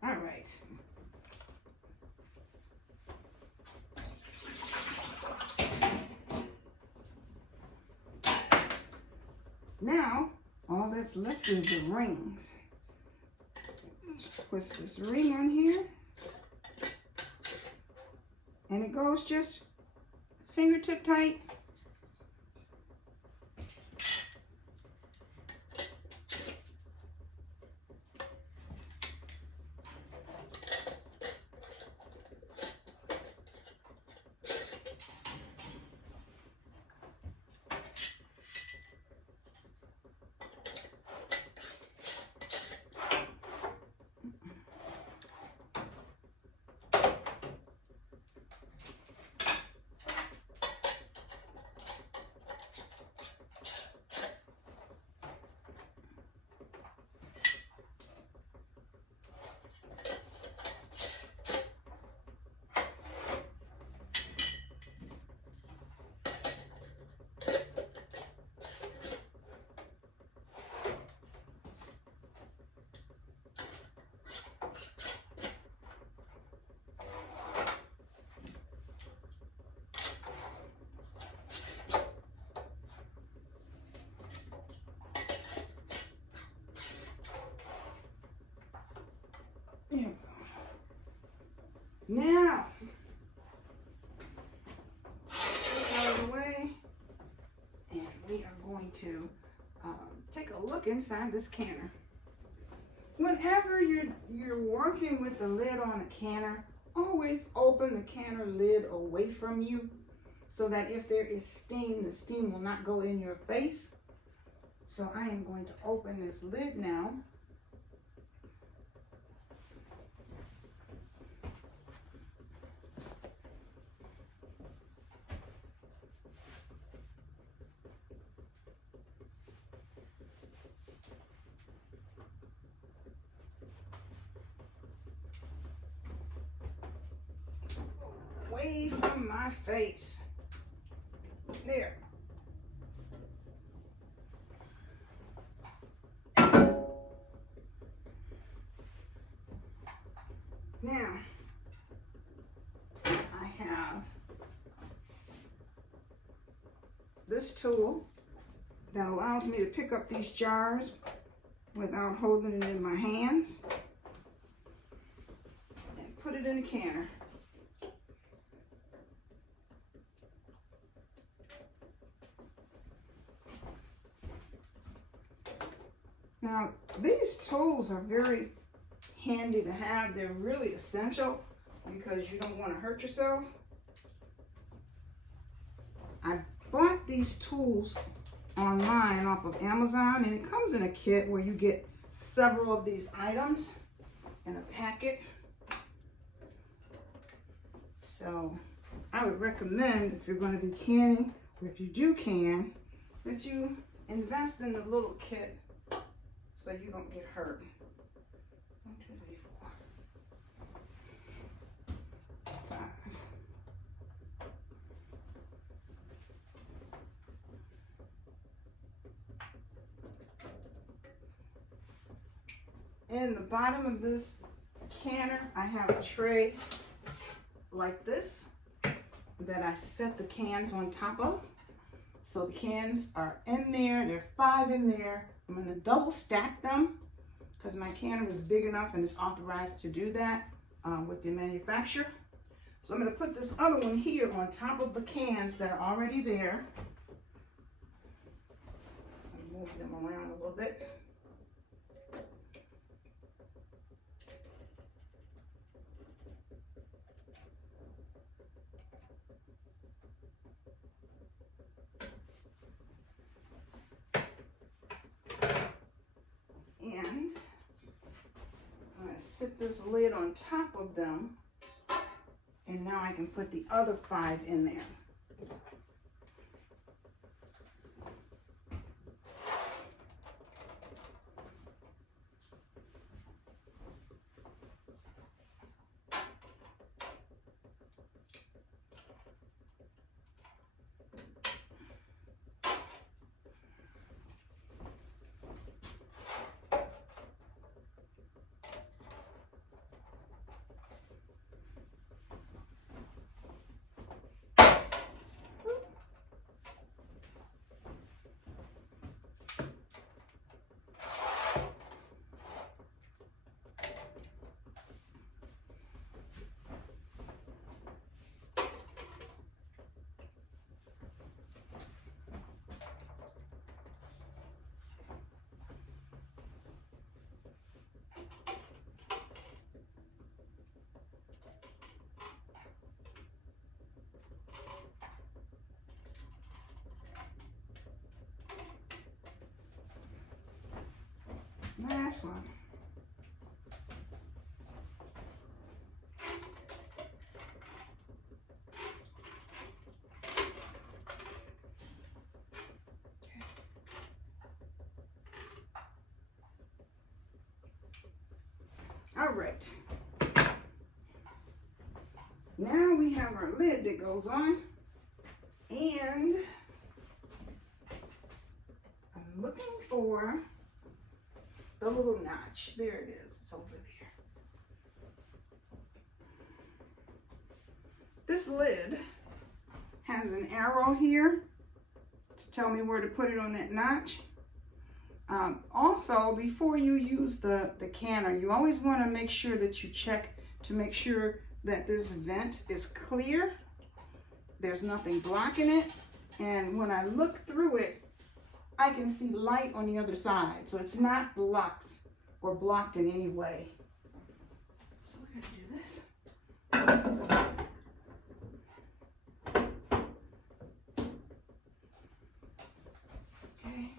All right. Now, all that's left is the rings. Just twist this ring on here. And it goes just fingertip tight. There we go. Now, out of the way, and we are going to take a look inside this canner. Whenever you're working with the lid on the canner, always open the canner lid away from you so that if there is steam, the steam will not go in your face. So I am going to open this lid now. Away from my face. There. Now, I have this tool that allows me to pick up these jars without holding it in my hands and put it in the canner. Now, these tools are very handy to have. They're really essential because you don't want to hurt yourself. I bought these tools online off of Amazon, and it comes in a kit where you get several of these items in a packet. So I would recommend, if you're going to be canning, or if you do can, that you invest in the little kit so you don't get hurt. 1, 2, 3, 4, 5. In the bottom of this canner, I have a tray like this that I set the cans on top of. So the cans are in there. There are 5 in there. I'm going to double stack them because my canner is big enough and is authorized to do that with the manufacturer. So I'm going to put this other one here on top of the cans that are already there. Move them around a little bit. And I'm going to sit this lid on top of them, and now I can put the other 5 in there. Last one. All right. Now we have our lid that goes on, and I'm looking for the little notch. There it is. It's over there. This lid has an arrow here to tell me where to put it on that notch. Also, before you use the canner, you always want to make sure that you check to make sure that this vent is clear. There's nothing blocking it. And when I look through it, I can see light on the other side. So it's not blocked or blocked in any way. So we're going to do this. Okay.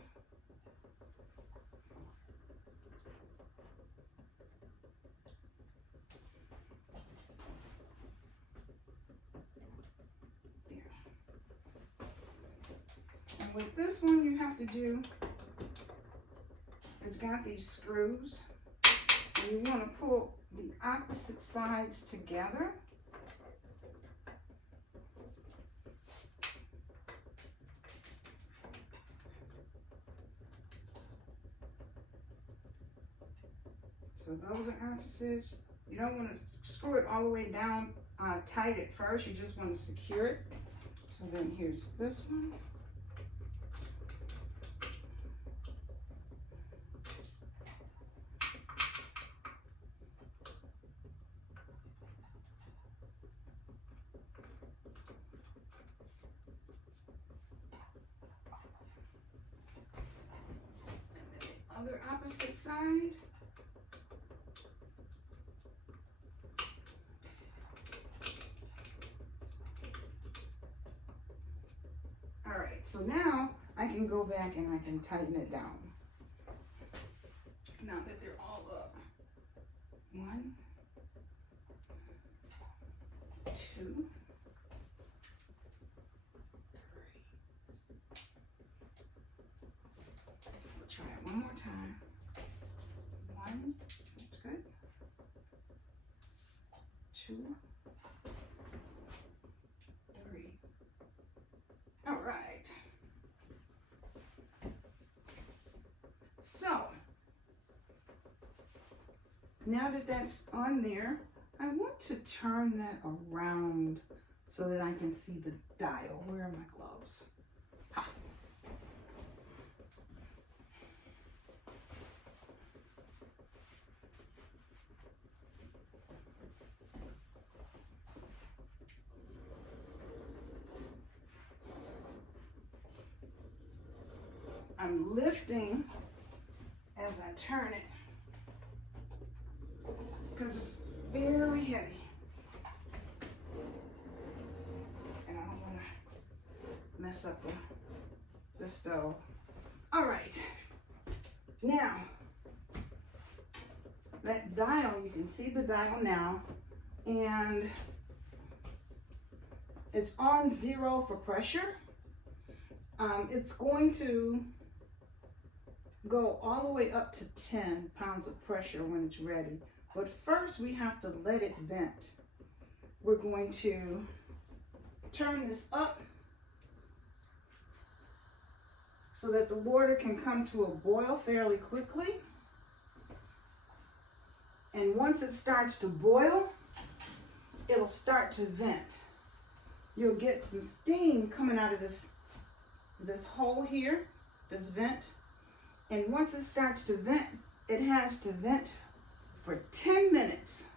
With this one, you have to do, it's got these screws, and you want to pull the opposite sides together. So those are opposites. You don't want to screw it all the way down tight at first. You just want to secure it. So then here's this one. Other opposite side. All right, so now I can go back and I can tighten it down. Now that they're all up. 1, 2, 3. We'll try it one more time. 1, that's good. 2, 3. All right. So, now that that's on there, I want to turn that around so that I can see the dial. Where are my gloves? Ha. I'm lifting as I turn it because it's very heavy. And I don't want to mess up the stove. All right. Now, that dial, you can see the dial now, and it's on 0 for pressure. It's going to go all the way up to 10 pounds of pressure when it's ready. But first we have to let it vent. We're going to turn this up so that the water can come to a boil fairly quickly. And once it starts to boil, it'll start to vent. You'll get some steam coming out of this hole here, this vent. And once it starts to vent, it has to vent for 10 minutes.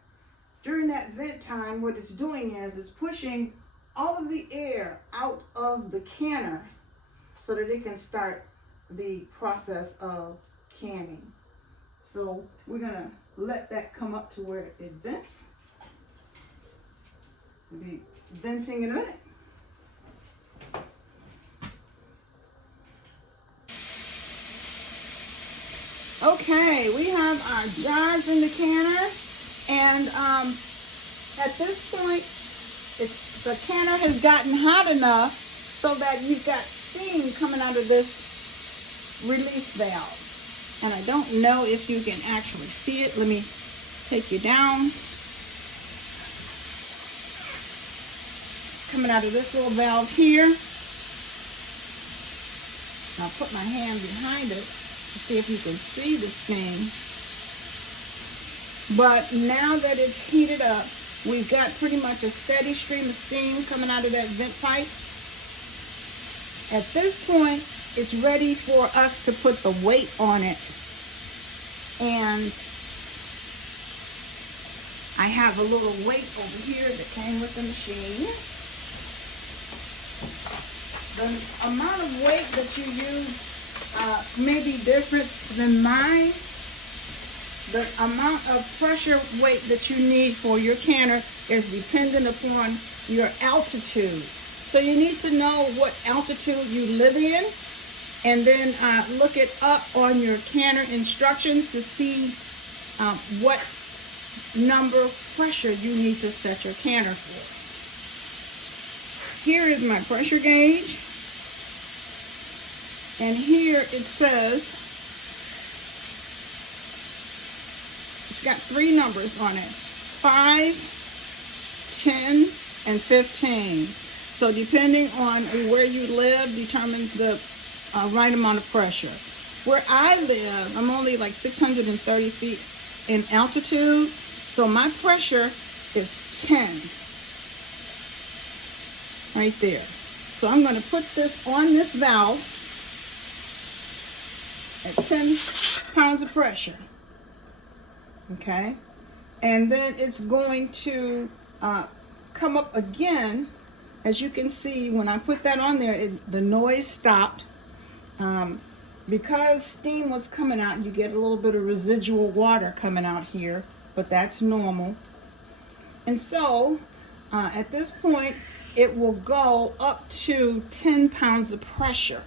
During that vent time, what it's doing is it's pushing all of the air out of the canner so that it can start the process of canning. So we're gonna let that come up to where it vents. We'll be venting in a minute. Okay, we have our jars in the canner, and at this point, the canner has gotten hot enough so that you've got steam coming out of this release valve. And I don't know if you can actually see it. Let me take you down. It's coming out of this little valve here. I'll put my hand behind it to see if you can see the steam. But now that it's heated up, we've got pretty much a steady stream of steam coming out of that vent pipe. At this point, it's ready for us to put the weight on it. And I have a little weight over here that came with the machine. The amount of weight that you use may be different than mine. The amount of pressure weight that you need for your canner is dependent upon your altitude. So you need to know what altitude you live in, and then look it up on your canner instructions to see what number of pressure you need to set your canner for. Here is my pressure gauge, and here it says, it's got 3 numbers on it, 5, 10, and 15. So depending on where you live determines the right amount of pressure. Where I live, I'm only like 630 feet in altitude, so my pressure is 10 right there. So I'm going to put this on this valve at 10 pounds of pressure. Okay, and then it's going to come up again. As you can see, when I put that on there, the noise stopped. Because steam was coming out, you get a little bit of residual water coming out here, but that's normal. And so at this point, it will go up to 10 pounds of pressure.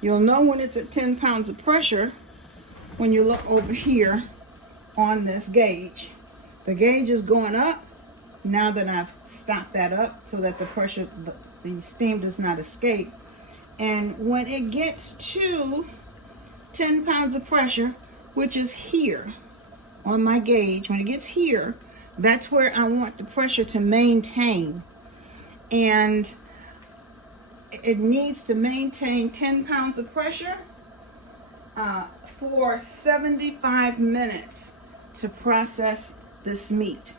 You'll know when it's at 10 pounds of pressure when you look over here on this gauge. The gauge is going up now that I've stopped that up so that the pressure, the steam does not escape. And when it gets to 10 pounds of pressure, which is here on my gauge, when it gets here, that's where I want the pressure to maintain. And it needs to maintain 10 pounds of pressure for 75 minutes to process this meat.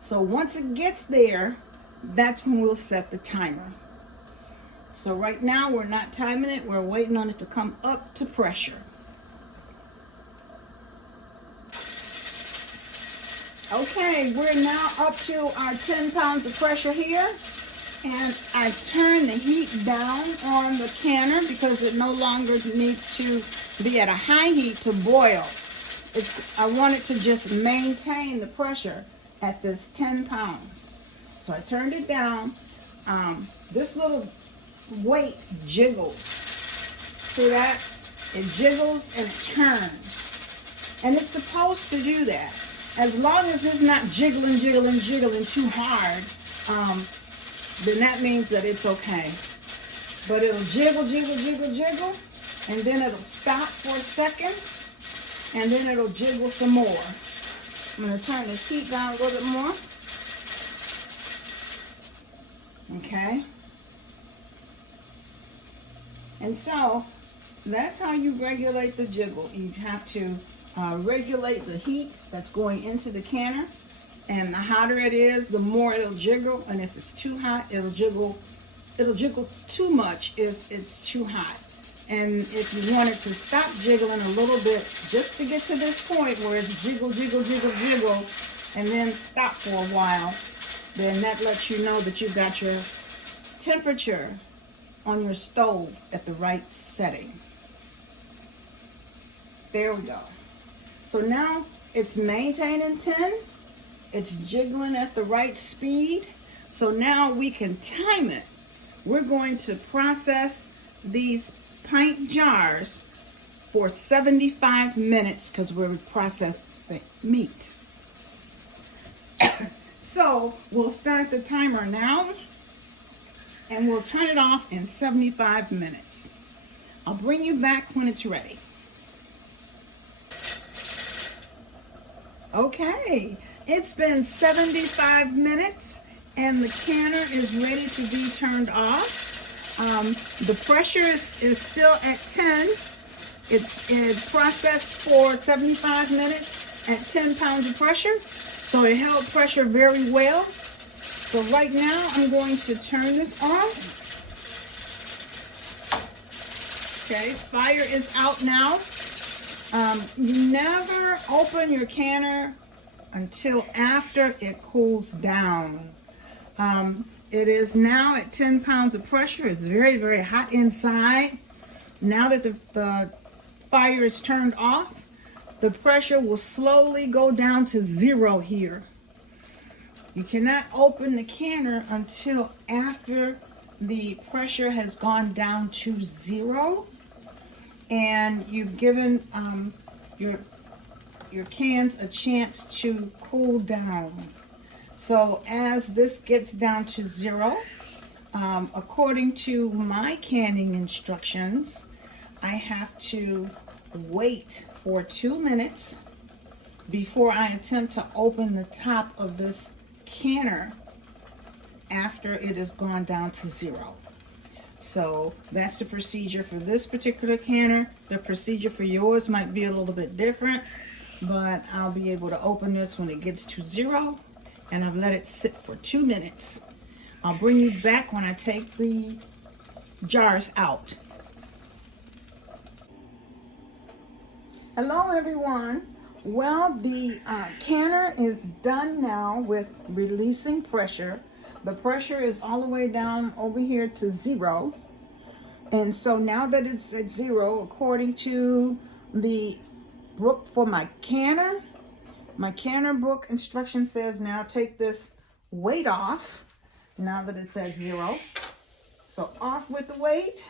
So once it gets there, that's when we'll set the timer. So right now we're not timing it, we're waiting on it to come up to pressure. Okay, we're now up to our 10 pounds of pressure here, and I turn the heat down on the canner because it no longer needs to be at a high heat to boil. I want it to just maintain the pressure at this 10 pounds. So I turned it down. This little weight jiggles. See that? It jiggles and it turns. And it's supposed to do that. As long as it's not jiggling too hard, then that means that it's okay. But it'll jiggle, and then it'll stop for a second, and then it'll jiggle some more. I'm going to turn the heat down a little bit more. Okay. And so, that's how you regulate the jiggle. You have to regulate the heat that's going into the canner, and the hotter it is, the more it'll jiggle, and if it's too hot, it'll jiggle too much if it's too hot. And if you want it to stop jiggling a little bit, just to get to this point where it's jiggle, and then stop for a while, then that lets you know that you've got your temperature on your stove at the right setting. There we go. So now it's maintaining 10. It's jiggling at the right speed. So now we can time it. We're going to process these pint jars for 75 minutes because we're processing meat. So we'll start the timer now and we'll turn it off in 75 minutes. I'll bring you back when it's ready. Okay, it's been 75 minutes and the canner is ready to be turned off. The pressure is still at 10. It's processed for 75 minutes at 10 pounds of pressure. So it held pressure very well. So right now I'm going to turn this off. Okay, fire is out now. You never open your canner until after it cools down. It is now at 10 pounds of pressure. It's very, very hot inside. Now that the fire is turned off, the pressure will slowly go down to 0 here. You cannot open the canner until after the pressure has gone down to 0. And you've given your cans a chance to cool down. So as this gets down to 0, according to my canning instructions, I have to wait for 2 minutes before I attempt to open the top of this canner after it has gone down to 0. So that's the procedure for this particular canner. The procedure for yours might be a little bit different, but I'll be able to open this when it gets to 0, and I've let it sit for 2 minutes. I'll bring you back when I take the jars out. Hello everyone. Well, the canner is done now with releasing pressure. The pressure is all the way down over here to 0. And so now that it's at 0, according to the book for my canner book instruction says now take this weight off now that it's at 0. So off with the weight.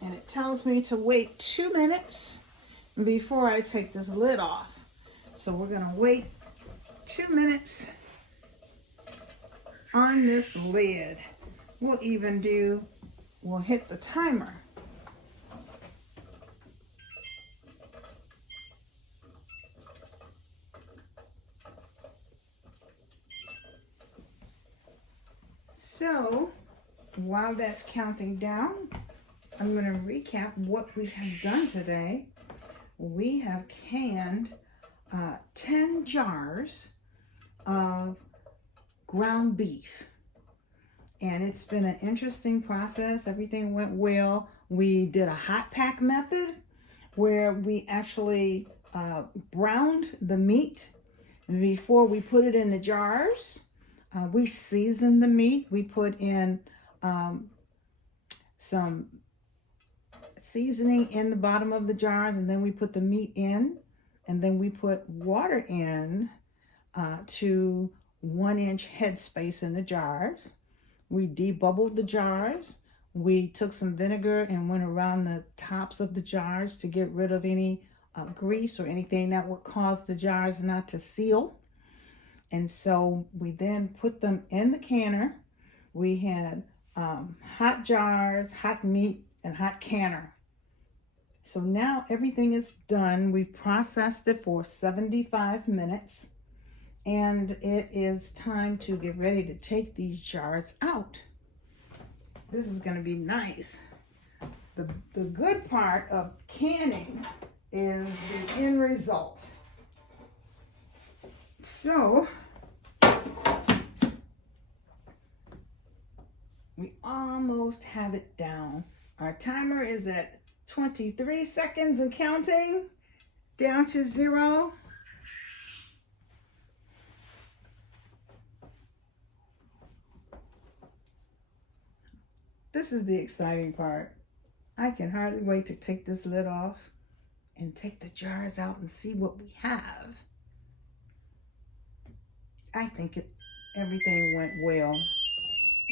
And it tells me to wait 2 minutes before I take this lid off. So we're going to wait 2 minutes on this lid. We'll hit the timer. So while that's counting down, I'm going to recap what we have done today. We have canned 10 jars of ground beef. And it's been an interesting process. Everything went well. We did a hot pack method where we actually browned the meat before we put it in the jars. We seasoned the meat. We put in some seasoning in the bottom of the jars, and then we put the meat in, and then we put water in to 1-inch headspace in the jars. We debubbled the jars. We took some vinegar and went around the tops of the jars to get rid of any grease or anything that would cause the jars not to seal. And so we then put them in the canner. We had hot jars, hot meat, and hot canner. So now everything is done. We've processed it for 75 minutes. And it is time to get ready to take these jars out. This is going to be nice. The good part of canning is the end result. So we almost have it down. Our timer is at 23 seconds and counting down to 0. This is the exciting part. I can hardly wait to take this lid off and take the jars out and see what we have. I think everything went well.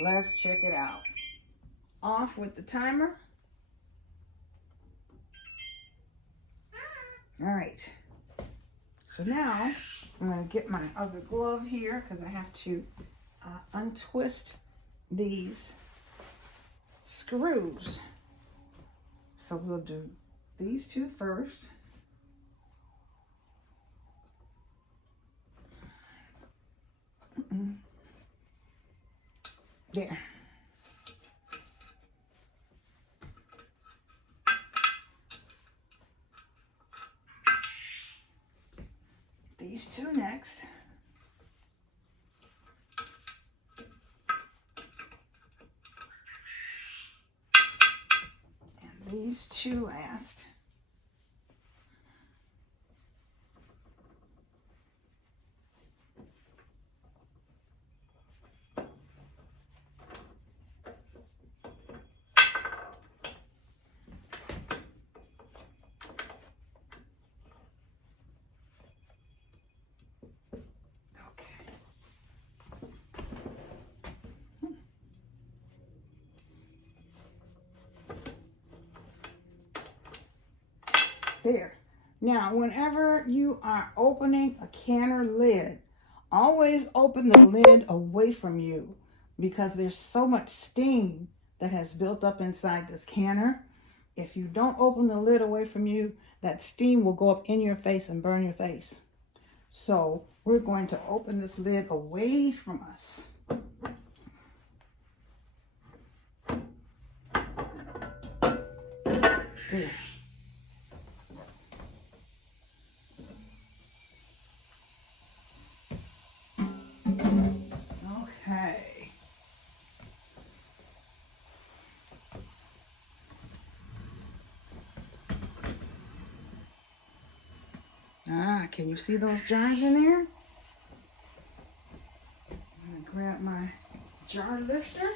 Let's check it out. Off with the timer. All right. So now I'm going to get my other glove here because I have to untwist these screws. So we'll do these two first. There. These two next. And these two last. There. Now, whenever you are opening a canner lid, always open the lid away from you because there's so much steam that has built up inside this canner. If you don't open the lid away from you, that steam will go up in your face and burn your face. So we're going to open this lid away from us. There. Okay. Can you see those jars in there? I'm going to grab my jar lifter.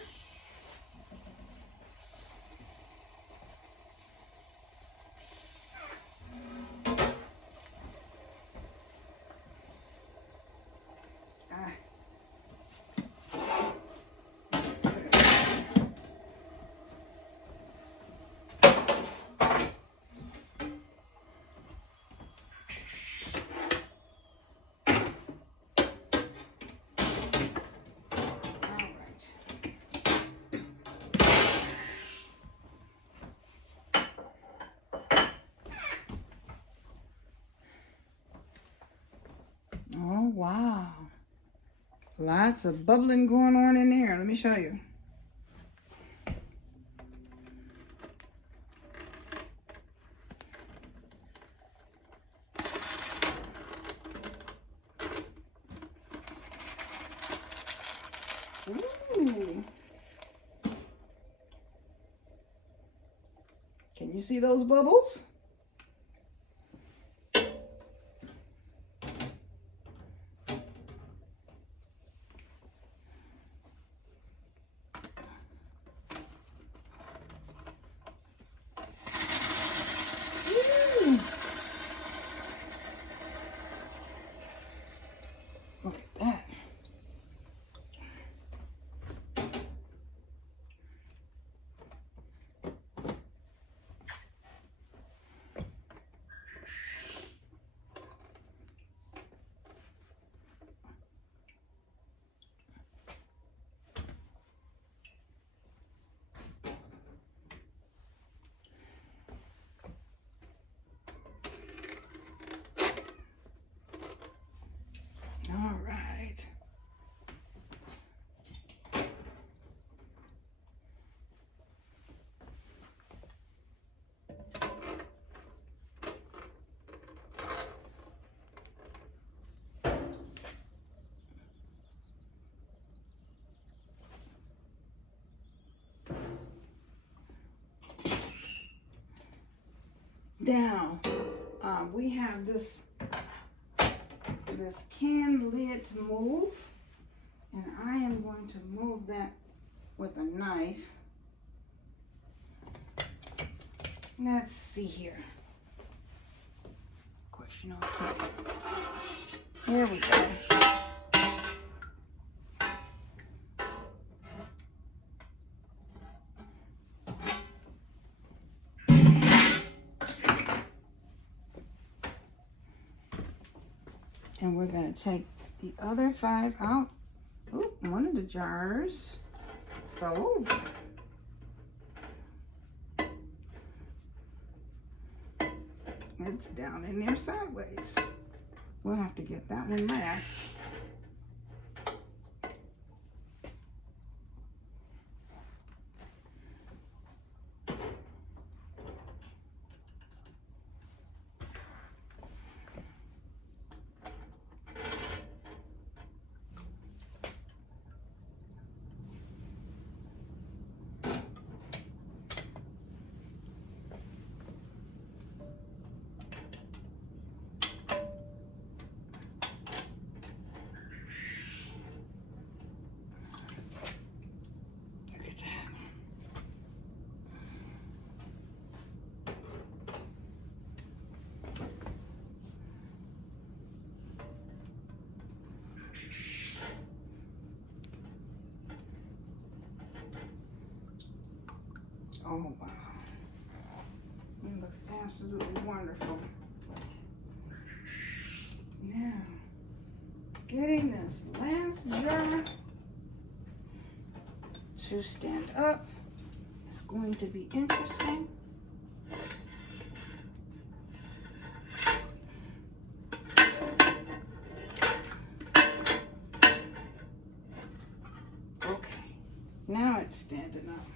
Oh, wow. Lots of bubbling going on in there. Let me show you. Ooh. Can you see those bubbles? Now, we have this can lid to move, and I am going to move that with a knife. Let's see here. Question on camera. There we go. And we're going to take the other 5 out. Oh, one of the jars fell over. It's down in there sideways. We'll have to get that one last. Oh, wow. It looks absolutely wonderful. Now, getting this last jar to stand up is going to be interesting. Okay, now it's standing up.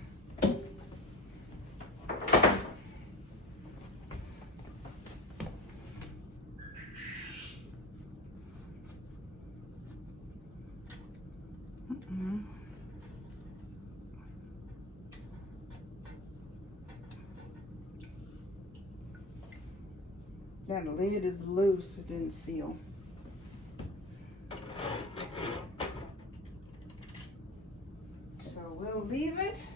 That lid is loose, it didn't seal. So we'll leave it.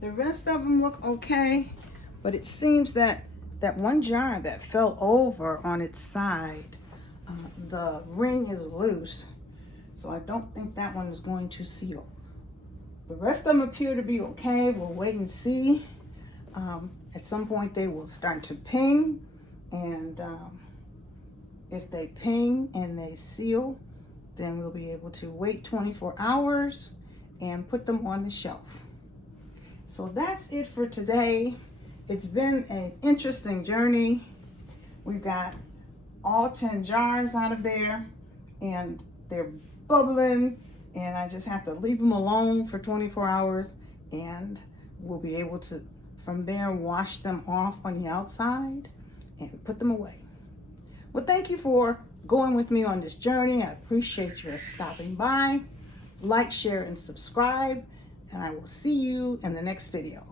The rest of them look okay, but it seems that that one jar that fell over on its side, the ring is loose, so I don't think that one is going to seal. The rest of them appear to be okay. We'll wait and see. At some point they will start to ping, and if they ping and they seal, then we'll be able to wait 24 hours and put them on the shelf. So that's it for today. It's been an interesting journey. We've got all 10 jars out of there, and they're bubbling, and I just have to leave them alone for 24 hours, and we'll be able to, from there, wash them off on the outside and put them away. Well, thank you for going with me on this journey. I appreciate your stopping by. Like, share, and subscribe, and I will see you in the next video.